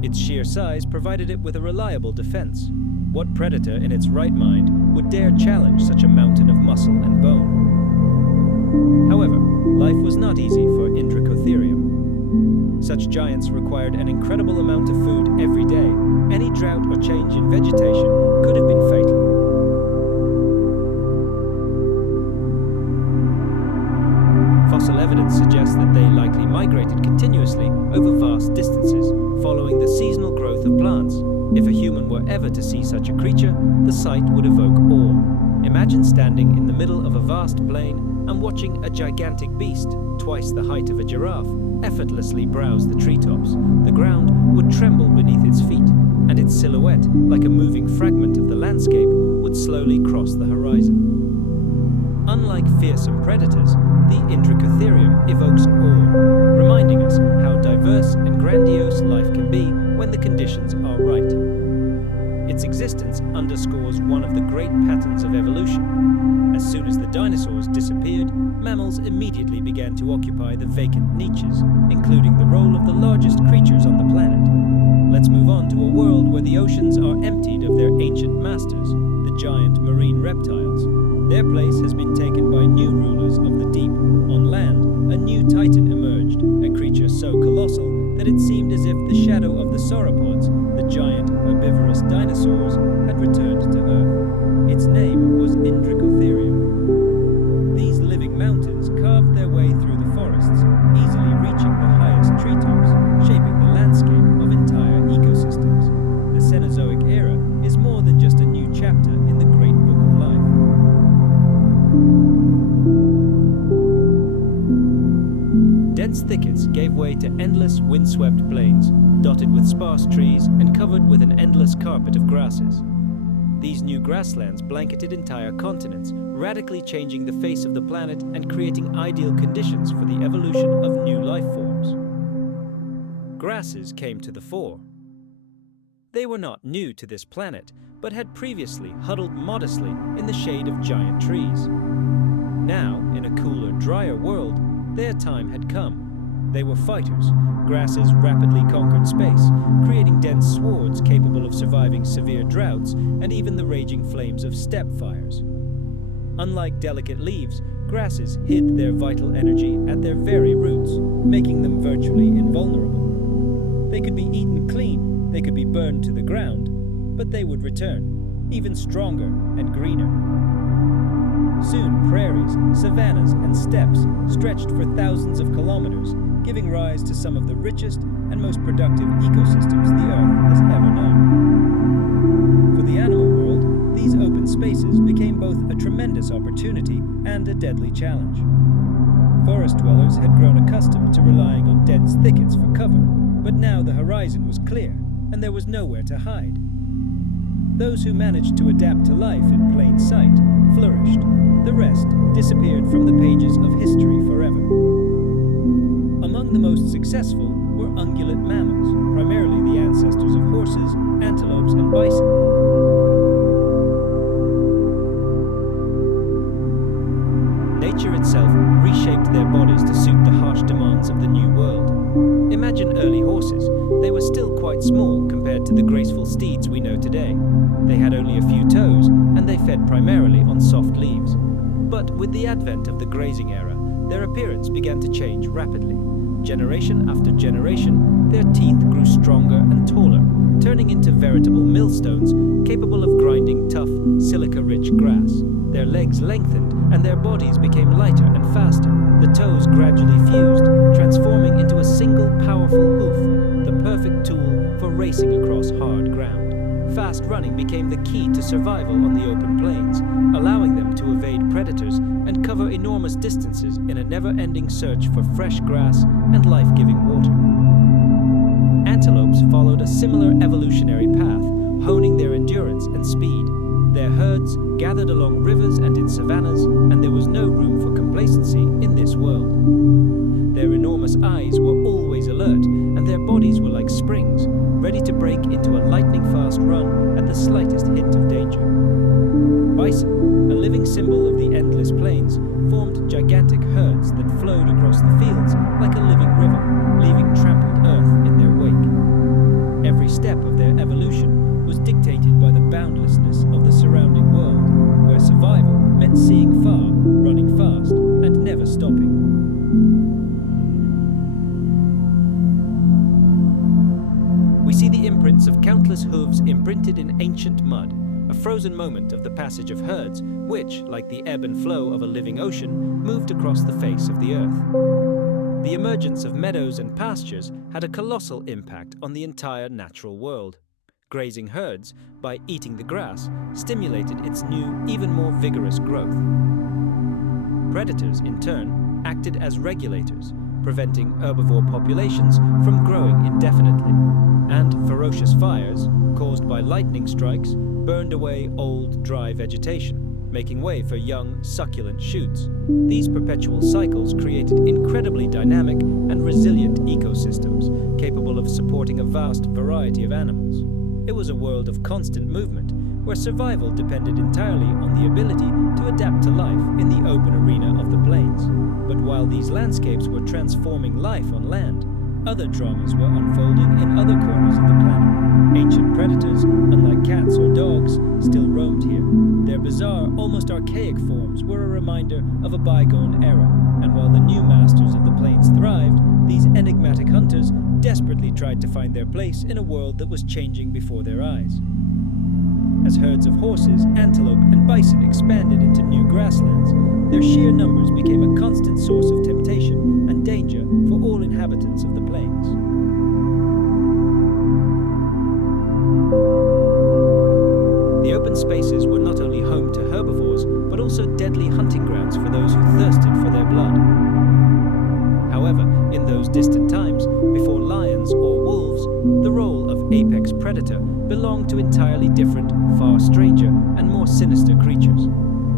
Its sheer size provided it with a reliable defense. What predator in its right mind would dare challenge such a mountain of muscle and bone? However, life was not easy for Indricotherium. Such giants required an incredible amount of food every day. Any drought or change in vegetation could have been fatal. Fossil evidence suggests that they likely migrated continuously over vast distances, following the seasonal growth of plants. If a human were ever to see such a creature, the sight would evoke awe. Imagine standing in the middle of a vast plain and watching a gigantic beast, twice the height of a giraffe, effortlessly browse the treetops. The ground would tremble beneath its feet, and its silhouette, like a moving fragment of the landscape, would slowly cross the horizon. Unlike fearsome predators, the Indricotherium evokes awe, reminding us how diverse and grandiose life can be when the conditions are right. Its existence underscores one of the great patterns of evolution. As soon as the dinosaurs disappeared, mammals immediately began to occupy the vacant niches, including the role of the largest creatures on the planet. Let's move on to a world where the oceans are emptied of their ancient masters, the giant marine reptiles. Their place has been taken by new rulers of the deep. On land, a new titan emerged, a creature so colossal that it seemed as if the shadow of the sauropods, the giant herbivorous dinosaurs, had returned to Earth. Its name was Indricotherium. These living mountains carved their way through the forests, easily reaching the highest treetops, shaping the landscape of entire ecosystems. The Cenozoic era is more than just a new chapter in the great book of life. Dense thickets gave way to endless windswept plains, dotted with sparse trees and covered with an endless carpet of grasses. These new grasslands blanketed entire continents, radically changing the face of the planet and creating ideal conditions for the evolution of new life forms. Grasses came to the fore. They were not new to this planet, but had previously huddled modestly in the shade of giant trees. Now, in a cooler, drier world, their time had come. They were fighters. Grasses rapidly conquered space, creating dense swards capable of surviving severe droughts and even the raging flames of steppe fires. Unlike delicate leaves, grasses hid their vital energy at their very roots, making them virtually invulnerable. They could be eaten clean, they could be burned to the ground, but they would return, even stronger and greener. Soon prairies, savannas, and steppes stretched for thousands of kilometers, giving rise to some of the richest and most productive ecosystems the Earth has ever known. For the animal world, these open spaces became both a tremendous opportunity and a deadly challenge. Forest dwellers had grown accustomed to relying on dense thickets for cover, but now the horizon was clear and there was nowhere to hide. Those who managed to adapt to life in plain sight flourished. The rest disappeared from the pages of history forever. Among the most successful were ungulate mammals, primarily the ancestors of horses, antelopes, and bison. Nature itself reshaped their bodies to suit the harsh demands of the new world. Imagine early horses. They were still quite small compared to the graceful steeds we know today. They had only a few toes, and they fed primarily on soft leaves. But with the advent of the grazing era, their appearance began to change rapidly. Generation after generation, their teeth grew stronger and taller, turning into veritable millstones capable of grinding tough, silica-rich grass. Their legs lengthened, and their bodies became lighter and faster. The toes gradually fused, transforming into a single powerful hoof, the perfect tool for racing across hard ground. Fast running became the key to survival on the open plains, allowing them to evade predators and cover enormous distances in a never-ending search for fresh grass and life-giving water. Antelopes followed a similar evolutionary path, honing their endurance and speed. Their herds gathered along rivers and in savannas, and there was no room for complacency in this world. Their enormous eyes were always alert, and their bodies were like springs, ready to break into a lightning-fast run at the slightest hint of danger. Bison, a living symbol of the endless plains, formed gigantic herds that flowed across the fields like a living river, leaving trampled earth in their wake. Every step of their evolution was dictated by the boundlessness of the surrounding world, where survival meant seeing far, running fast, and never stopping. We see the imprints of countless hooves imprinted in ancient mud, a frozen moment of the passage of herds, which, like the ebb and flow of a living ocean, moved across the face of the earth. The emergence of meadows and pastures had a colossal impact on the entire natural world. Grazing herds, by eating the grass, stimulated its new, even more vigorous growth. Predators, in turn, acted as regulators, preventing herbivore populations from growing indefinitely. And ferocious fires, caused by lightning strikes, burned away old, dry vegetation, making way for young, succulent shoots. These perpetual cycles created incredibly dynamic and resilient ecosystems, capable of supporting a vast variety of animals. It was a world of constant movement, where survival depended entirely on the ability to adapt to life in the open arena of the plains. But while these landscapes were transforming life on land, other dramas were unfolding in other corners of the planet. Ancient predators, unlike cats or dogs, still roamed here. Their bizarre, almost archaic forms were a reminder of a bygone era, and while the new masters of the plains thrived, these enigmatic hunters desperately tried to find their place in a world that was changing before their eyes. As herds of horses, antelope, and bison expanded into new grasslands, their sheer numbers became a constant source of temptation and danger for all inhabitants of the plains. The open spaces were not only home to herbivores, but also deadly hunting grounds for those who thirsted for their blood. However, in those distant times, before lions or wolves, the role of apex predator belonged to entirely different, far stranger, and more sinister creatures.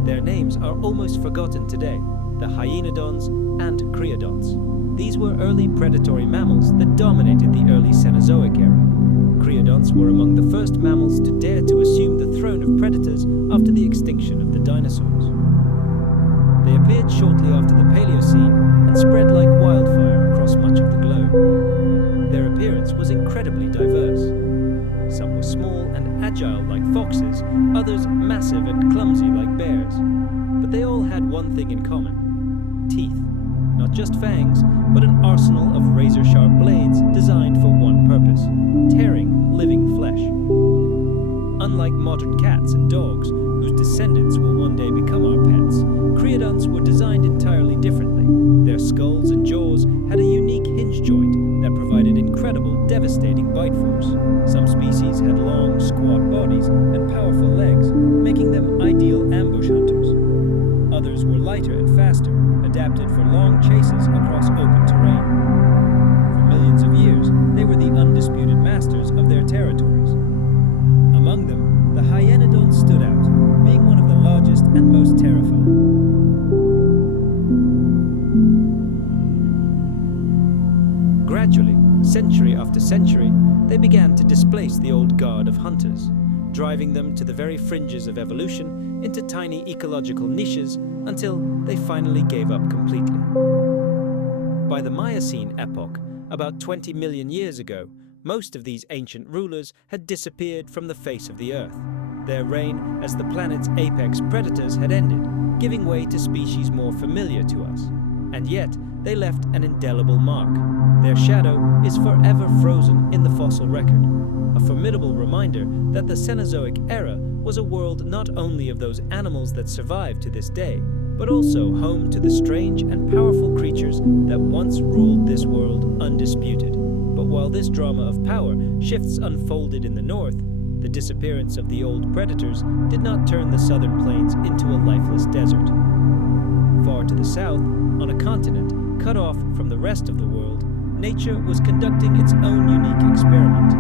Their names are almost forgotten today, the hyenodons and creodonts. These were early predatory mammals that dominated the early Cenozoic era. Creodonts were among the first mammals to dare to assume the throne of predators after the extinction of the dinosaurs. They appeared shortly after the Paleocene and spread like wildfire across much of the globe. Their appearance was incredibly diverse. Some were small and agile like foxes, others massive and clumsy like bears. But they all had one thing in common: teeth. Not just fangs, but an arsenal of razor-sharp blades designed for one purpose: tearing living flesh. Unlike modern cats and dogs, whose descendants will one day become our pets, creodonts were designed entirely differently. Their skulls and jaws had a unique hinge joint that provided incredible, devastating bite force. Some species had long, squat bodies and powerful legs, making gradually, century after century, they began to displace the old guard of hunters, driving them to the very fringes of evolution into tiny ecological niches until they finally gave up completely. By the Miocene epoch, about 20 million years ago, most of these ancient rulers had disappeared from the face of the Earth. Their reign as the planet's apex predators had ended, giving way to species more familiar to us. And yet, they left an indelible mark. Their shadow is forever frozen in the fossil record, a formidable reminder that the Cenozoic era was a world not only of those animals that survived to this day, but also home to the strange and powerful creatures that once ruled this world undisputed. But while this drama of power shifts unfolded in the north, the disappearance of the old predators did not turn the southern plains into a lifeless desert. Far to the south, on a continent cut off from the rest of the world, nature was conducting its own unique experiment.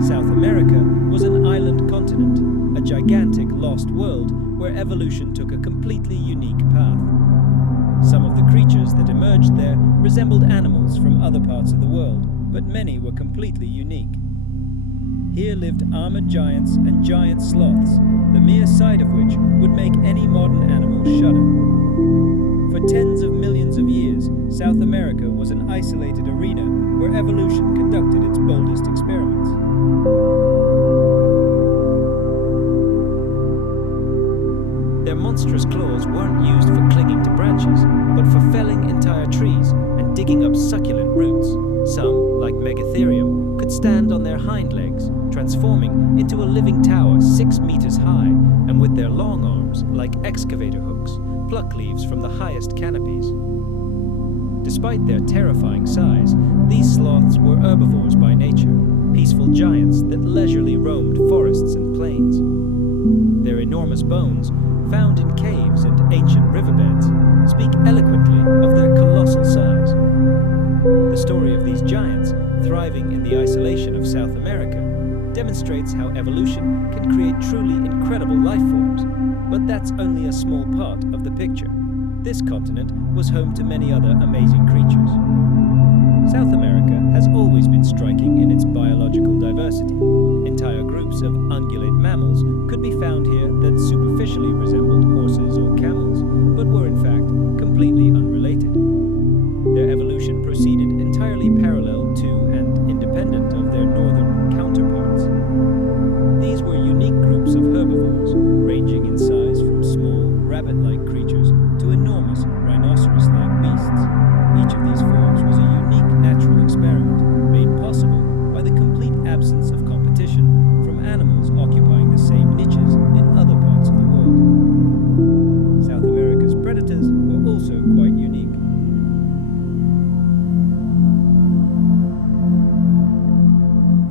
South America was an island continent, a gigantic lost world where evolution took a completely unique path. Some of the creatures that emerged there resembled animals from other parts of the world, but many were completely unique. Here lived armored giants and giant sloths, the mere sight of which would make any modern animal shudder. For tens of millions of years, South America was an isolated arena where evolution conducted its boldest experiments. Their monstrous claws weren't used for clinging to branches, but for felling entire trees and digging up succulent roots. Some, like Megatherium, could stand on their hind legs, transforming into a living tower 6 meters high, and with their long arms, like excavator hooks, pluck leaves from the highest canopies. Despite their terrifying size, these sloths were herbivores by nature, peaceful giants that leisurely roamed forests and plains. Their enormous bones, found in caves and ancient riverbeds, speak eloquently of their colossal size. The story of these giants, thriving in the isolation of South America, demonstrates how evolution can create truly incredible life forms, but that's only a small part of the picture. This continent was home to many other amazing creatures. South America has always been striking in its biological diversity. Entire groups of ungulate mammals could be found here that superficially resembled horses or camels, but were in fact completely unrelated. Their evolution proceeded entirely parallel to and independent of their northern counterparts. These were unique groups of herbivores, ranging in size from small, rabbit-like creatures to enormous, rhinoceros-like beasts. Each of these forms was a unique natural experiment, made possible by the complete absence of competition from animals occupying the same niches in other parts of the world. South America's predators were also quite unique.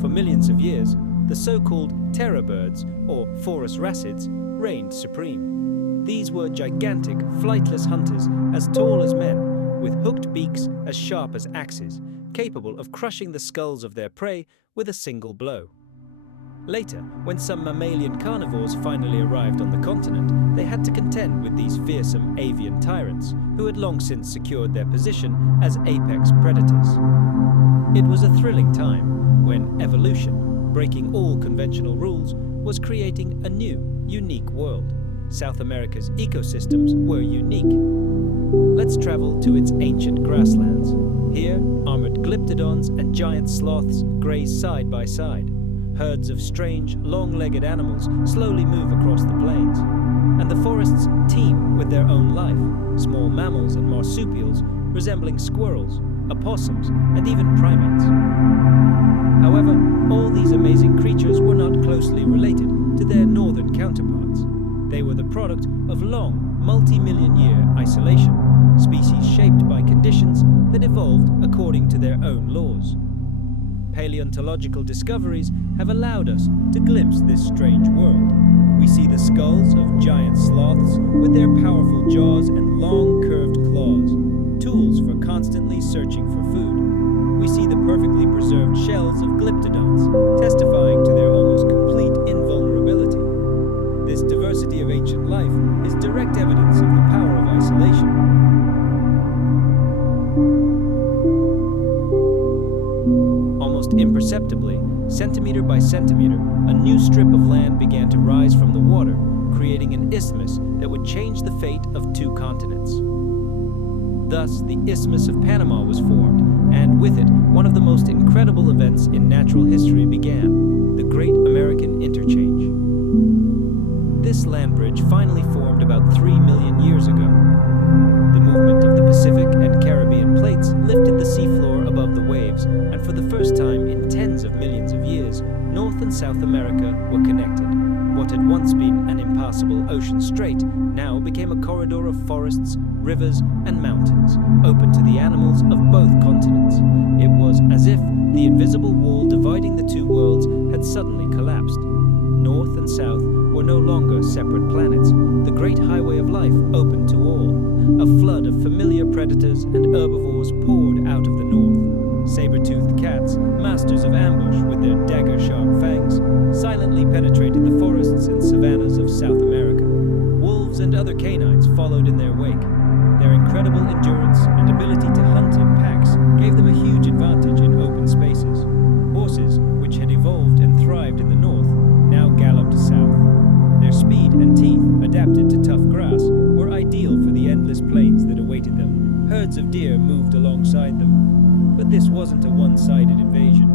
For millions of years, the so-called terror birds, or Forus racids, reigned supreme. These were gigantic, flightless hunters as tall as men, with hooked beaks as sharp as axes, capable of crushing the skulls of their prey with a single blow. Later, when some mammalian carnivores finally arrived on the continent, they had to contend with these fearsome avian tyrants, who had long since secured their position as apex predators. It was a thrilling time when evolution, breaking all conventional rules, was creating a new, unique world. South America's ecosystems were unique. Let's travel to its ancient grasslands. Here, armored glyptodons and giant sloths graze side by side. Herds of strange, long-legged animals slowly move across the plains. And the forests teem with their own life, small mammals and marsupials resembling squirrels, opossums, and even primates. However, all these amazing creatures were not closely related to their northern counterparts. They were the product of long, multi-million-year isolation, species shaped by conditions that evolved according to their own laws. Paleontological discoveries have allowed us to glimpse this strange world. We see the skulls of giant sloths with their powerful jaws and long, curved claws, tools for constantly searching for food. We see the perfectly preserved shells of glyptodons, testifying to their almost complete invulnerability. This diversity of ancient life is direct evidence of the power of isolation. Almost imperceptibly, centimeter by centimeter, a new strip of land began to rise from the water, creating an isthmus that would change the fate of two continents. Thus, the Isthmus of Panama was formed, and with it, one of the most incredible events in natural history began, the Great American Interchange. This land bridge finally formed about 3 million years ago. The movement of the Pacific and Caribbean plates lifted the seafloor above the waves, and for the first time in tens of millions of years, North and South America were connected. What had once been an impassable ocean strait now became a corridor of forests, rivers, and mountains, open to the animals of both continents. It was as if the invisible wall dividing the two worlds had suddenly collapsed. North and South were no longer separate planets. The great highway of life opened to all. A flood of familiar predators and herbivores poured out of the north. Saber-toothed cats, masters of ambush with their dagger-sharp fangs, silently penetrated the forests and savannas of South America. Wolves and other canines followed in their wake. Their incredible endurance and ability to hunt in packs gave them a huge advantage in open spaces. Horses, which had evolved and thrived in the north, now galloped south. Their speed and teeth, adapted to tough grass, were ideal for the endless plains that awaited them. Herds of deer moved alongside them. But this wasn't a one-sided invasion.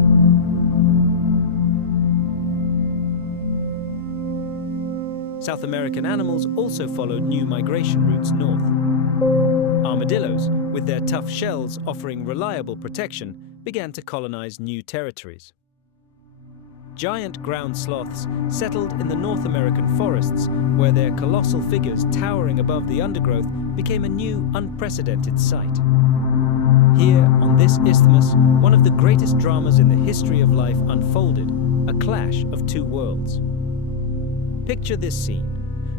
South American animals also followed new migration routes north. Armadillos, with their tough shells offering reliable protection, began to colonize new territories. Giant ground sloths settled in the North American forests, where their colossal figures towering above the undergrowth became a new, unprecedented sight. Here, on this isthmus, one of the greatest dramas in the history of life unfolded, a clash of two worlds. Picture this scene.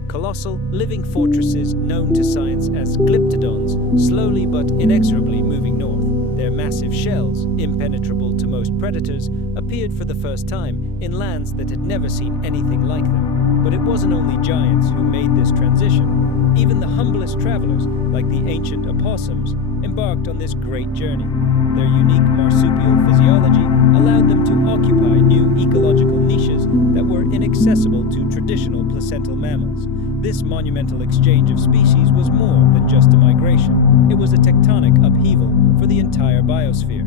Colossal, living fortresses known to science as glyptodons, slowly but inexorably moving north. Their massive shells, impenetrable to most predators, appeared for the first time in lands that had never seen anything like them. But it wasn't only giants who made this transition. Even the humblest travelers, like the ancient opossums, embarked on this great journey. Their unique marsupial physiology allowed them to occupy new ecological niches that were inaccessible to traditional placental mammals. This monumental exchange of species was more than just a migration. It was a tectonic upheaval for the entire biosphere.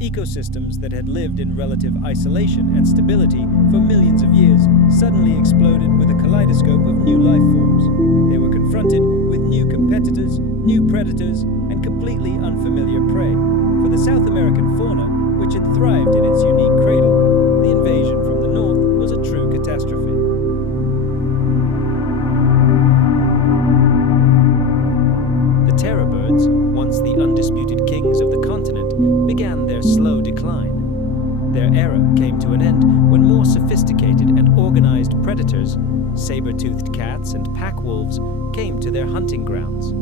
Ecosystems that had lived in relative isolation and stability for millions of years suddenly exploded with a kaleidoscope of new life forms. They were confronted with new competitors, new predators, and completely unfamiliar prey. For the South American fauna, which had thrived in its unique cradle, the invasion from the north was a true catastrophe. The terror birds, once the undisputed kings of the continent, began their slow decline. Their era came to an end when more sophisticated and organized predators, saber-toothed cats and pack wolves, came to their hunting grounds.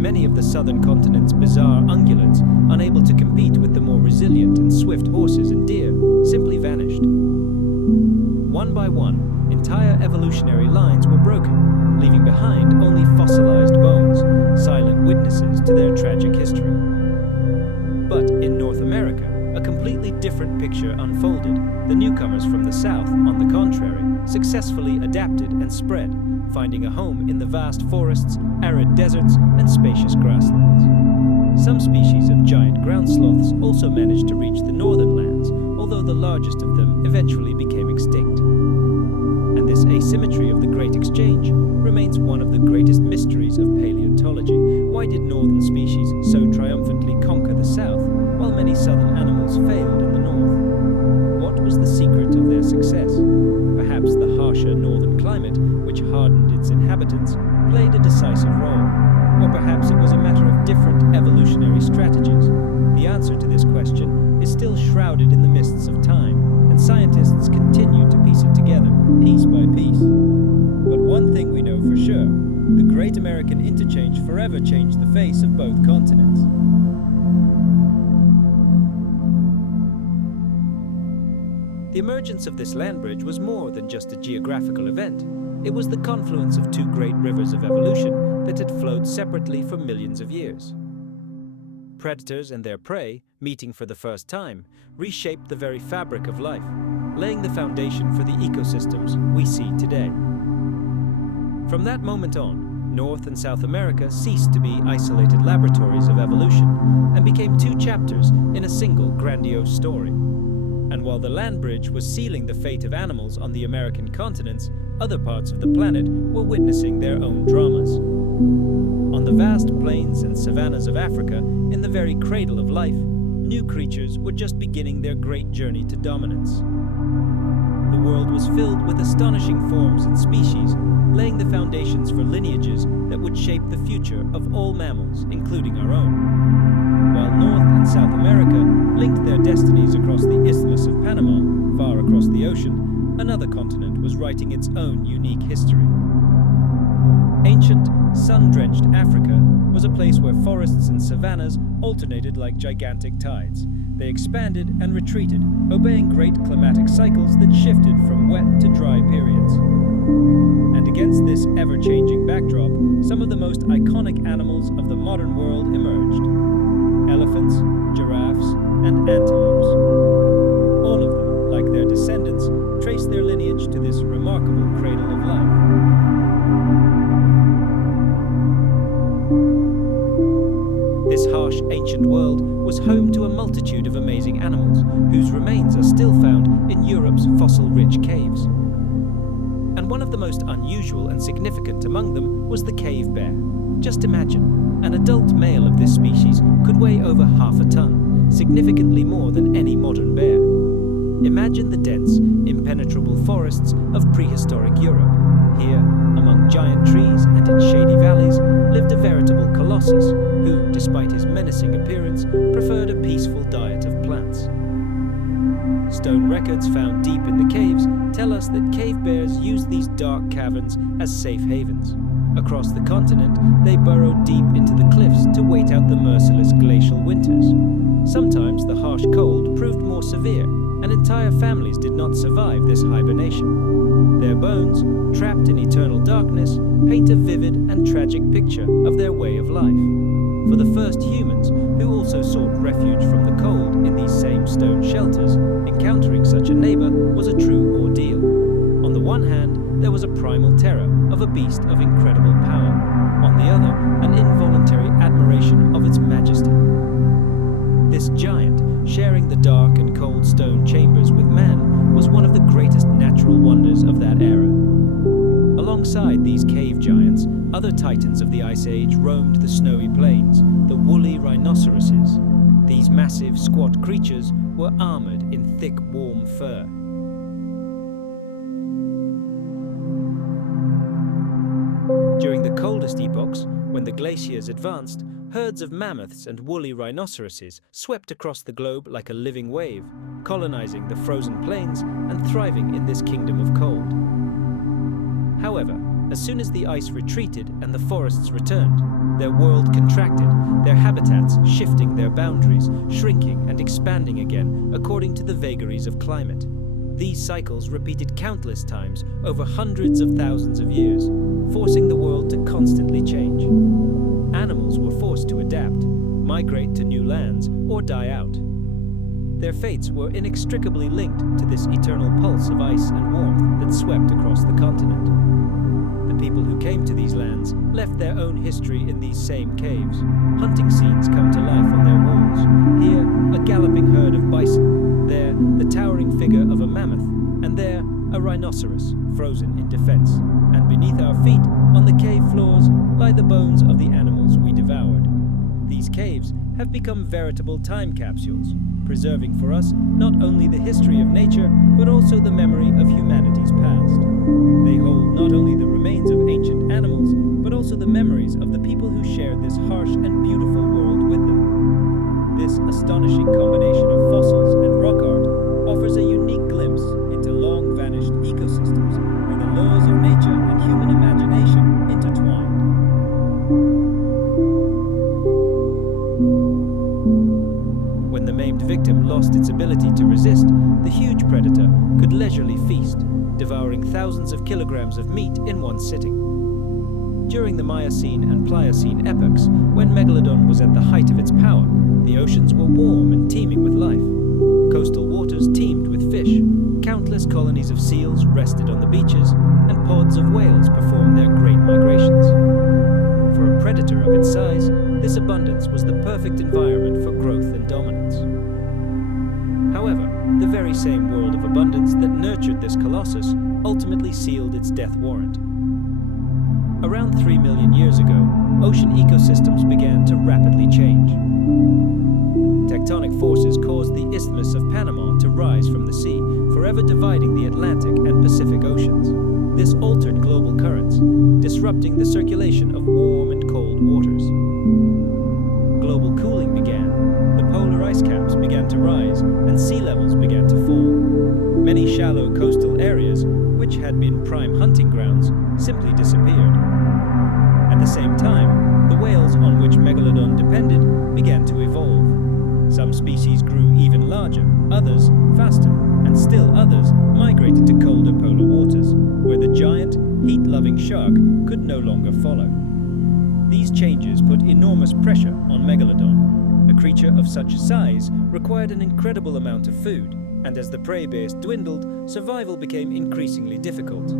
Many of the southern continent's bizarre ungulates, unable to compete with the more resilient and swift horses and deer, simply vanished. One by one, entire evolutionary lines were broken, leaving behind only fossilized bones, silent witnesses to their tragic history. But in North America, a completely different picture unfolded. The newcomers from the south, on the contrary, successfully adapted and spread, finding a home in the vast forests, arid deserts, and spacious grasslands. Some species of giant ground sloths also managed to reach the northern lands, although the largest of them eventually became extinct. And this asymmetry of the Great Exchange remains one of the greatest mysteries of paleontology. Why did northern species so triumphantly conquer the south, while many southern animals failed in the north? What was the secret of their success? Perhaps the harsher northern climate, which hardened its inhabitants, played a decisive role. Or perhaps it was a matter of different evolutionary strategies. The answer to this question is still shrouded in the mists of time, and scientists continue to piece it together, piece by piece. But one thing we know for sure, the Great American Interchange forever changed the face of both continents. The emergence of this land bridge was more than just a geographical event. It was the confluence of two great rivers of evolution that had flowed separately for millions of years. predators and their prey, meeting for the first time, reshaped the very fabric of life, laying the foundation for the ecosystems we see today. From that moment on, North and South America ceased to be isolated laboratories of evolution and became two chapters in a single grandiose story. And while the land bridge was sealing the fate of animals on the American continents, other parts of the planet were witnessing their own dramas. On the vast plains and savannas of Africa, in the very cradle of life, new creatures were just beginning their great journey to dominance. The world was filled with astonishing forms and species, laying the foundations for lineages that would shape the future of all mammals, including our own. While North and South America linked their destinies across the Isthmus of Panama, far across the ocean, another continent was writing its own unique history. Ancient, sun-drenched Africa was a place where forests and savannas alternated like gigantic tides. They expanded and retreated, obeying great climatic cycles that shifted from wet to dry periods. And against this ever-changing backdrop, some of the most iconic animals of the modern world emerged. Elephants, giraffes, and antelopes. All of them, like their descendants, trace their lineage to this remarkable cradle of life. This harsh ancient world was home to a multitude of amazing animals, whose remains are still found in Europe's fossil-rich caves. And one of the most unusual and significant among them was the cave bear. Just imagine, an adult male of this species could weigh over half a ton, significantly more than any modern bear. Imagine the dense, impenetrable forests of prehistoric Europe. Here, among giant trees and in shady valleys, lived a veritable colossus who, despite his menacing appearance, preferred a peaceful diet of plants. Stone records found deep in the caves tell us that cave bears used these dark caverns as safe havens. Across the continent, they burrowed deep into the cliffs to wait out the merciless glacial winters. Sometimes the harsh cold proved more severe, and entire families did not survive this hibernation. Their bones, trapped in eternal darkness, paint a vivid and tragic picture of their way of life. For the first humans, who also sought refuge from the cold in these same stone shelters, encountering such a neighbor was a true ordeal. On the one hand, there was a primal terror of a beast of incredible power. On the other, an involuntary admiration of its majesty. This giant, sharing the dark and cold stone chambers with man, was one of the greatest natural wonders of that era. Alongside these cave giants, other titans of the Ice Age roamed the snowy plains, the woolly rhinoceroses. These massive, squat creatures were armored in thick, warm fur. During the coldest epochs, when the glaciers advanced, herds of mammoths and woolly rhinoceroses swept across the globe like a living wave, colonizing the frozen plains and thriving in this kingdom of cold. However, as soon as the ice retreated and the forests returned, their world contracted, their habitats shifting their boundaries, shrinking and expanding again according to the vagaries of climate. These cycles repeated countless times over hundreds of thousands of years, forcing the world to constantly change. Animals were forced to adapt, migrate to new lands, or die out. Their fates were inextricably linked to this eternal pulse of ice and warmth that swept across the continent. The people who came to these lands left their own history in these same caves. Hunting scenes come to life on their walls. Here, a galloping herd of bison. There, the towering figure of a mammoth. And there, a rhinoceros, frozen in defense. And beneath our feet, on the cave floors, lie the bones of the animals we devoured. These caves have become veritable time capsules, preserving for us not only the history of nature, but also the memory of humanity's past. They hold not only the remains of ancient animals, but also the memories of the people who shared this harsh and beautiful world with them. This astonishing combination of fossils and rock art offers a unique glimpse into long-vanished ecosystems where the laws of nature and human imagination intertwined. When the maimed victim lost its ability to resist, the huge predator could leisurely feast, devouring thousands of kilograms of meat in one sitting. During the Miocene and Pliocene epochs, when Megalodon was at the height of its power, The oceans were warm and teeming with life. Coastal waters teemed with fish. Countless colonies of seals rested on the beaches, and pods of whales performed their great migrations. For a predator of its size, this abundance was the perfect environment for growth and dominance. However, the very same world of abundance that nurtured this colossus ultimately sealed its death warrant. Around 3 million years ago, ocean ecosystems began to rapidly change. Tectonic forces caused the Isthmus of Panama to rise from the sea, forever dividing the Atlantic and Pacific Oceans. This altered global currents, disrupting the circulation of warm and cold waters. Global cooling began, the polar ice caps began to rise, and sea levels began to fall. Many shallow coastal areas, which had been prime hunting grounds, simply disappeared. At the same time, the whales on which Megalodon depended began to evolve. Some species grew even larger, others faster, and still others migrated to colder polar waters, where the giant, heat-loving shark could no longer follow. These changes put enormous pressure on Megalodon. A creature of such size required an incredible amount of food, and as the prey base dwindled, survival became increasingly difficult.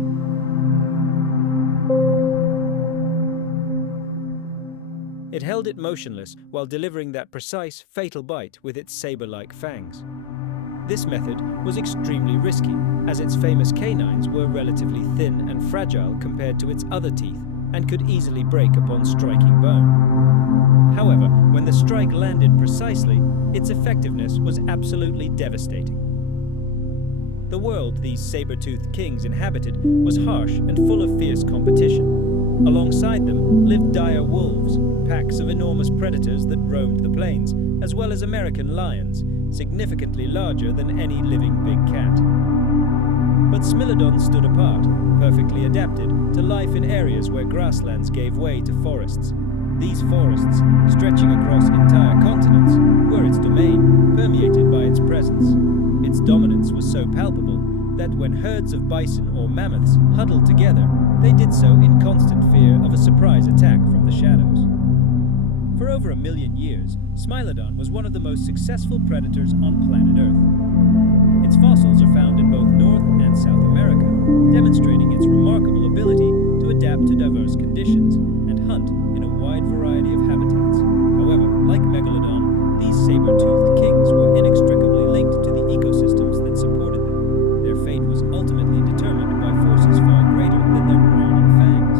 It held it motionless while delivering that precise, fatal bite with its saber-like fangs. This method was extremely risky, as its famous canines were relatively thin and fragile compared to its other teeth, and could easily break upon striking bone. However, when the strike landed precisely, its effectiveness was absolutely devastating. The world these saber-toothed kings inhabited was harsh and full of fierce competition. Alongside them lived dire wolves, packs of enormous predators that roamed the plains, as well as American lions, significantly larger than any living big cat. But Smilodon stood apart, perfectly adapted to life in areas where grasslands gave way to forests. These forests, stretching across entire continents, were its domain, permeated by its presence. Its dominance was so palpable that when herds of bison or mammoths huddled together, they did so in constant fear of a surprise attack from the shadows. For over 1 million years, Smilodon was one of the most successful predators on planet Earth. Its fossils are found in both North and South America, demonstrating its remarkable ability to adapt to diverse conditions and hunt in a wide variety of habitats. However, like Megalodon, these saber-toothed kings were inextricably linked to the ecosystems that supported them. Their fate was ultimately determined by forces far greater than their brawn and fangs.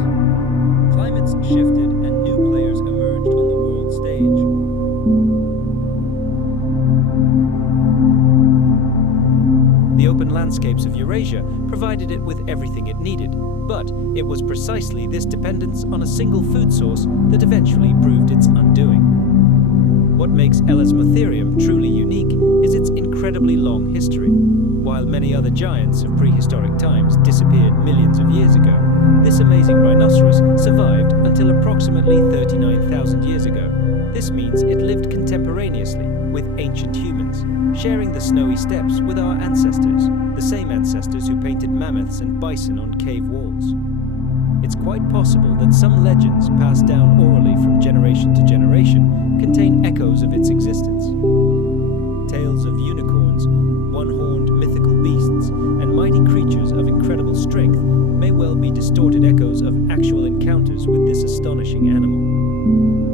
Climates shifted and new players emerged on the world stage. The open landscapes of Eurasia provided it with everything it needed, but it was precisely this dependence on a single food source that eventually proved its undoing. What makes Elasmotherium truly unique is its incredibly long history. While many other giants of prehistoric times disappeared millions of years ago, this amazing rhinoceros survived until approximately 39,000 years ago. This means it lived contemporaneously with ancient humans, sharing the snowy steppes with our ancestors, the same ancestors who painted mammoths and bison on cave walls. It's quite possible that some legends passed down orally from generation to generation contain echoes of its existence. Tales of unicorns, one-horned mythical beasts, and mighty creatures of incredible strength may well be distorted echoes of actual encounters with this astonishing animal.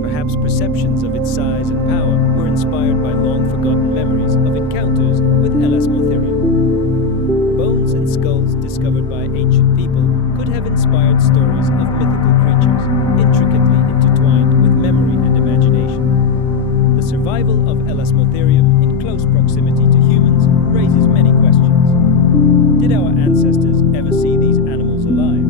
Perhaps perceptions of its size and power were inspired by long-forgotten memories of encounters with Elasmotherium. Bones and skulls discovered by ancient people could have inspired stories of mythical creatures, intricately intertwined with memory and imagination. The survival of Elasmotherium in close proximity to humans raises many questions. Did our ancestors ever see these animals alive?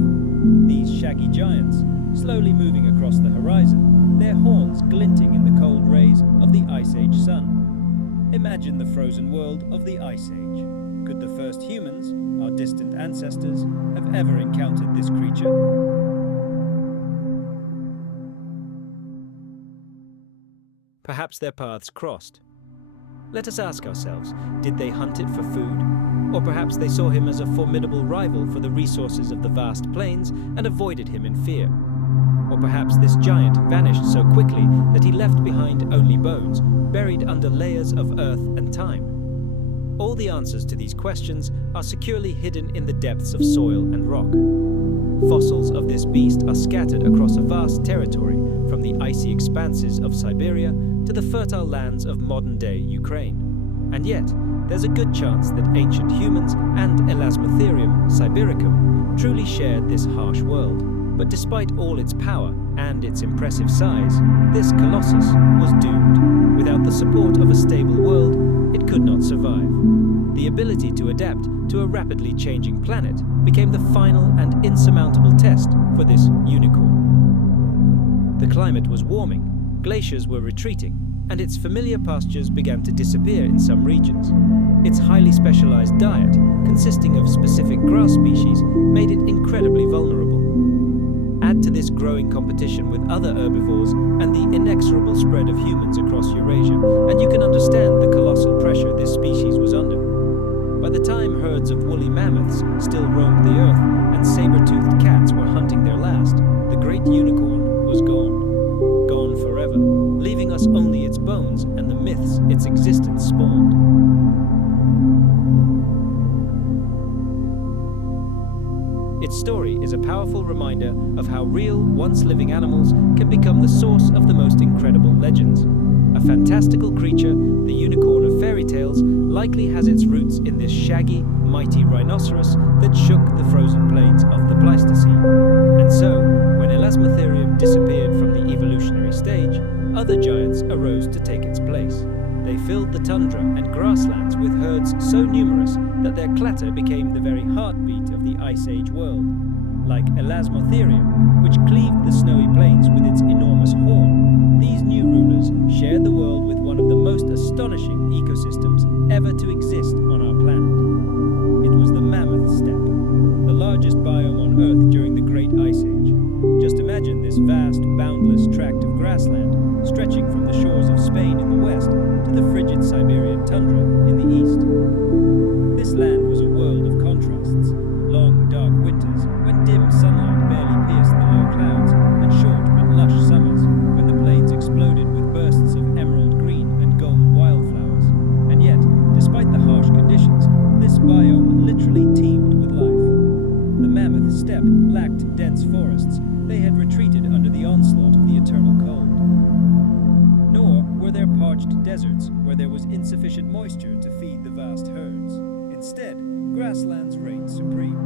These shaggy giants, slowly moving across the horizon, their horns glinting in the cold rays of the Ice Age sun. Imagine the frozen world of the Ice Age. Could the first humans, our distant ancestors, have ever encountered this creature? Perhaps their paths crossed. Let us ask ourselves, did they hunt it for food? Or perhaps they saw him as a formidable rival for the resources of the vast plains and avoided him in fear. Or perhaps this giant vanished so quickly that he left behind only bones, buried under layers of earth and time. All the answers to these questions are securely hidden in the depths of soil and rock. Fossils of this beast are scattered across a vast territory, from the icy expanses of Siberia to the fertile lands of modern-day Ukraine. And yet, there's a good chance that ancient humans and Elasmotherium sibericum truly shared this harsh world. But despite all its power and its impressive size, this colossus was doomed. Without the support of a stable world, it could not survive. The ability to adapt to a rapidly changing planet became the final and insurmountable test for this unicorn. The climate was warming, glaciers were retreating, and its familiar pastures began to disappear in some regions. Its highly specialized diet, consisting of specific grass species, made it incredibly vulnerable. Add to this growing competition with other herbivores and the inexorable spread of humans across Eurasia, and you can understand the colossal pressure this species was under. By the time herds of woolly mammoths still roamed the earth and saber-toothed cats were hunting their last, the great unicorn was gone. Gone forever, leaving us only its bones and the myths its existence spawned. Its story is a powerful reminder of how real, once-living animals can become the source of the most incredible legends. A fantastical creature, the unicorn of fairy tales, likely has its roots in this shaggy, mighty rhinoceros that shook the frozen plains of the Pleistocene. And so, when Elasmotherium disappeared from the evolutionary stage, other giants arose to take its place. They filled the tundra and grasslands with herds so numerous that their clatter became the very heartbeat of the Ice Age world. Like Elasmotherium, which cleaved the snowy plains with its enormous horn, these new rulers shared the world with one of the most astonishing ecosystems ever to exist on our planet. It was the Mammoth Steppe, the largest biome on Earth during the Great Ice Age. Just imagine this vast, boundless tract of grassland stretching from the shores of Spain in the west to the frigid Siberian tundra in the east. This land was a world of contrasts. Long, dark winters, when dim sunlight barely pierced the low clouds, and short but lush summers, when the plains exploded with bursts of emerald green and gold wildflowers. And yet, despite the harsh conditions, this biome literally teemed with life. The Mammoth Steppe lacked dense forests. They had retreated under the onslaught of the eternal cold. Nor were there parched deserts where there was insufficient moisture to feed the vast herds. Instead, grasslands reigned supreme.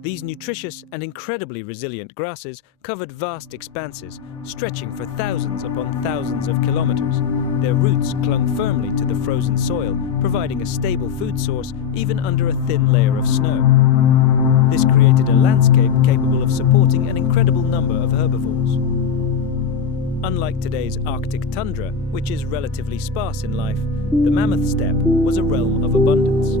These nutritious and incredibly resilient grasses covered vast expanses, stretching for thousands upon thousands of kilometers. Their roots clung firmly to the frozen soil, providing a stable food source even under a thin layer of snow. This created a landscape capable of supporting an incredible number of herbivores. Unlike today's Arctic tundra, which is relatively sparse in life, the Mammoth Steppe was a realm of abundance.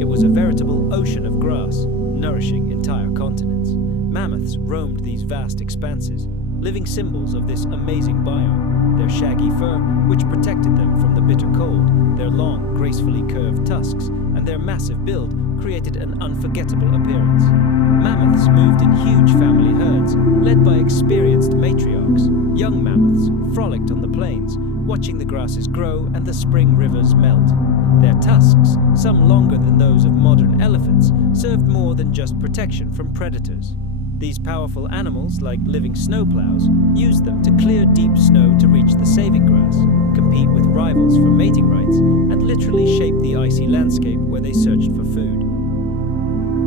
It was a veritable ocean of grass, nourishing entire continents. Mammoths roamed these vast expanses, living symbols of this amazing biome. Their shaggy fur, which protected them from the bitter cold, their long, gracefully curved tusks, and their massive build created an unforgettable appearance. Mammoths moved in huge family herds, led by experienced matriarchs. Young mammoths frolicked on the plains, watching the grasses grow and the spring rivers melt. Their tusks, some longer than those of modern elephants, served more than just protection from predators. These powerful animals, like living snowplows, used them to clear deep snow to reach the saving grass, compete with rivals for mating rights, and literally shape the icy landscape where they searched for food.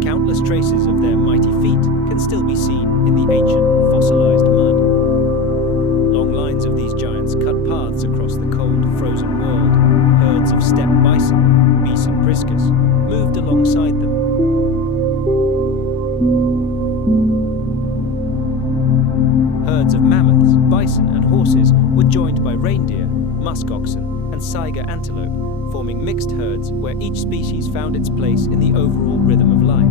Countless traces of their mighty feet can still be seen in the ancient, fossilized mud. Long lines of these giants cut paths across the cold, frozen world. Herds of steppe bison, Bison priscus, moved alongside them. Herds of mammoths, bison, and horses were joined by reindeer, musk oxen, and saiga antelope, forming mixed herds where each species found its place in the overall rhythm of life.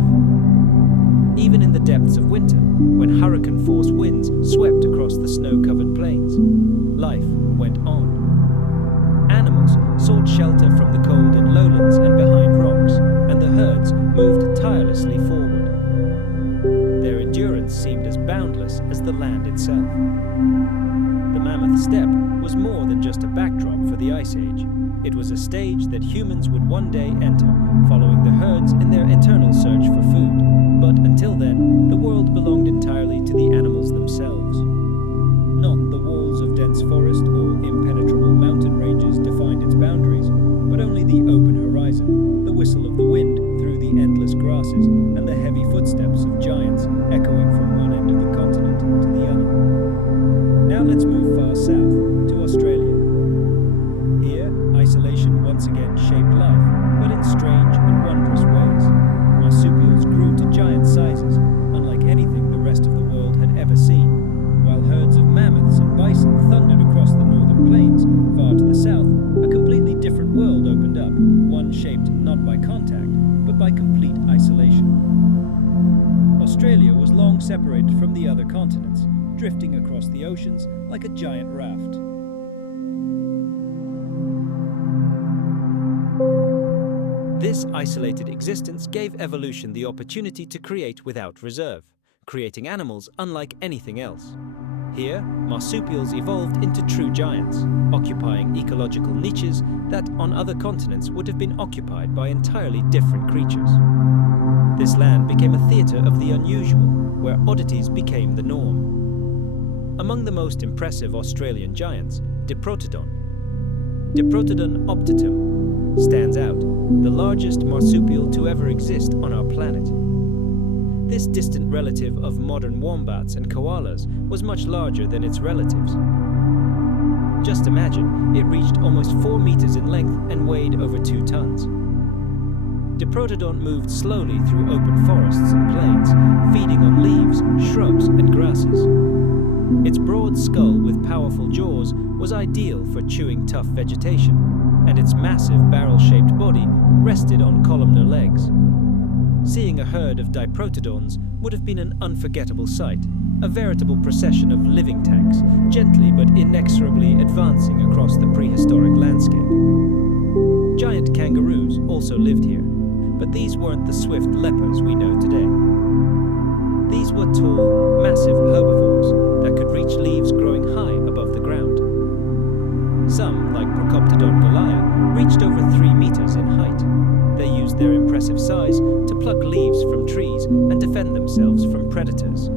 Even in the depths of winter, when hurricane-force winds swept across the snow-covered plains, life went on. Animals sought shelter from the cold in lowlands and behind rocks, and the herds moved tirelessly The Mammoth Steppe was more than just a backdrop for the Ice Age. It was a stage that humans would one day enter, following the herds in their eternal search for food. But until then, the world belonged entirely to the animals themselves. Not the walls of dense forest or impenetrable mountain ranges defined its boundaries, but only the open horizon, the whistle of the wind through the endless grasses, and the heavy footsteps of giants echoing from one end of the continent to the other. Now let's move far south, to Australia. Here, isolation once again shaped life, but in strange and wondrous ways. Marsupials grew to giant sizes, unlike anything the rest of the world had ever seen, while herds of mammoths and bison thundered across the northern plains. Far to the south, a completely different world opened up, one shaped not by contact, but by complete isolation. Australia was long separated from the other continents, drifting across the oceans like a giant raft. This isolated existence gave evolution the opportunity to create without reserve, creating animals unlike anything else. Here, marsupials evolved into true giants, occupying ecological niches that on other continents would have been occupied by entirely different creatures. This land became a theatre of the unusual, where oddities became the norm. Among the most impressive Australian giants, Diprotodon optatum stands out, the largest marsupial to ever exist on our planet. This distant relative of modern wombats and koalas was much larger than its relatives. Just imagine, it reached almost 4 meters in length and weighed over 2 tons. Diprotodon moved slowly through open forests and plains, feeding on leaves, shrubs, and grasses. Its broad skull with powerful jaws was ideal for chewing tough vegetation, and its massive barrel-shaped body rested on columnar legs. Seeing a herd of diprotodons would have been an unforgettable sight, a veritable procession of living tanks, gently but inexorably advancing across the prehistoric landscape. Giant kangaroos also lived here, but these weren't the swift lepers we know today. These were tall, massive herbivores that could reach leaves growing high above the ground. Some, like Procoptodon goliath, reached over 3 meters in height. They used their impressive size to pluck leaves from trees and defend themselves from predators.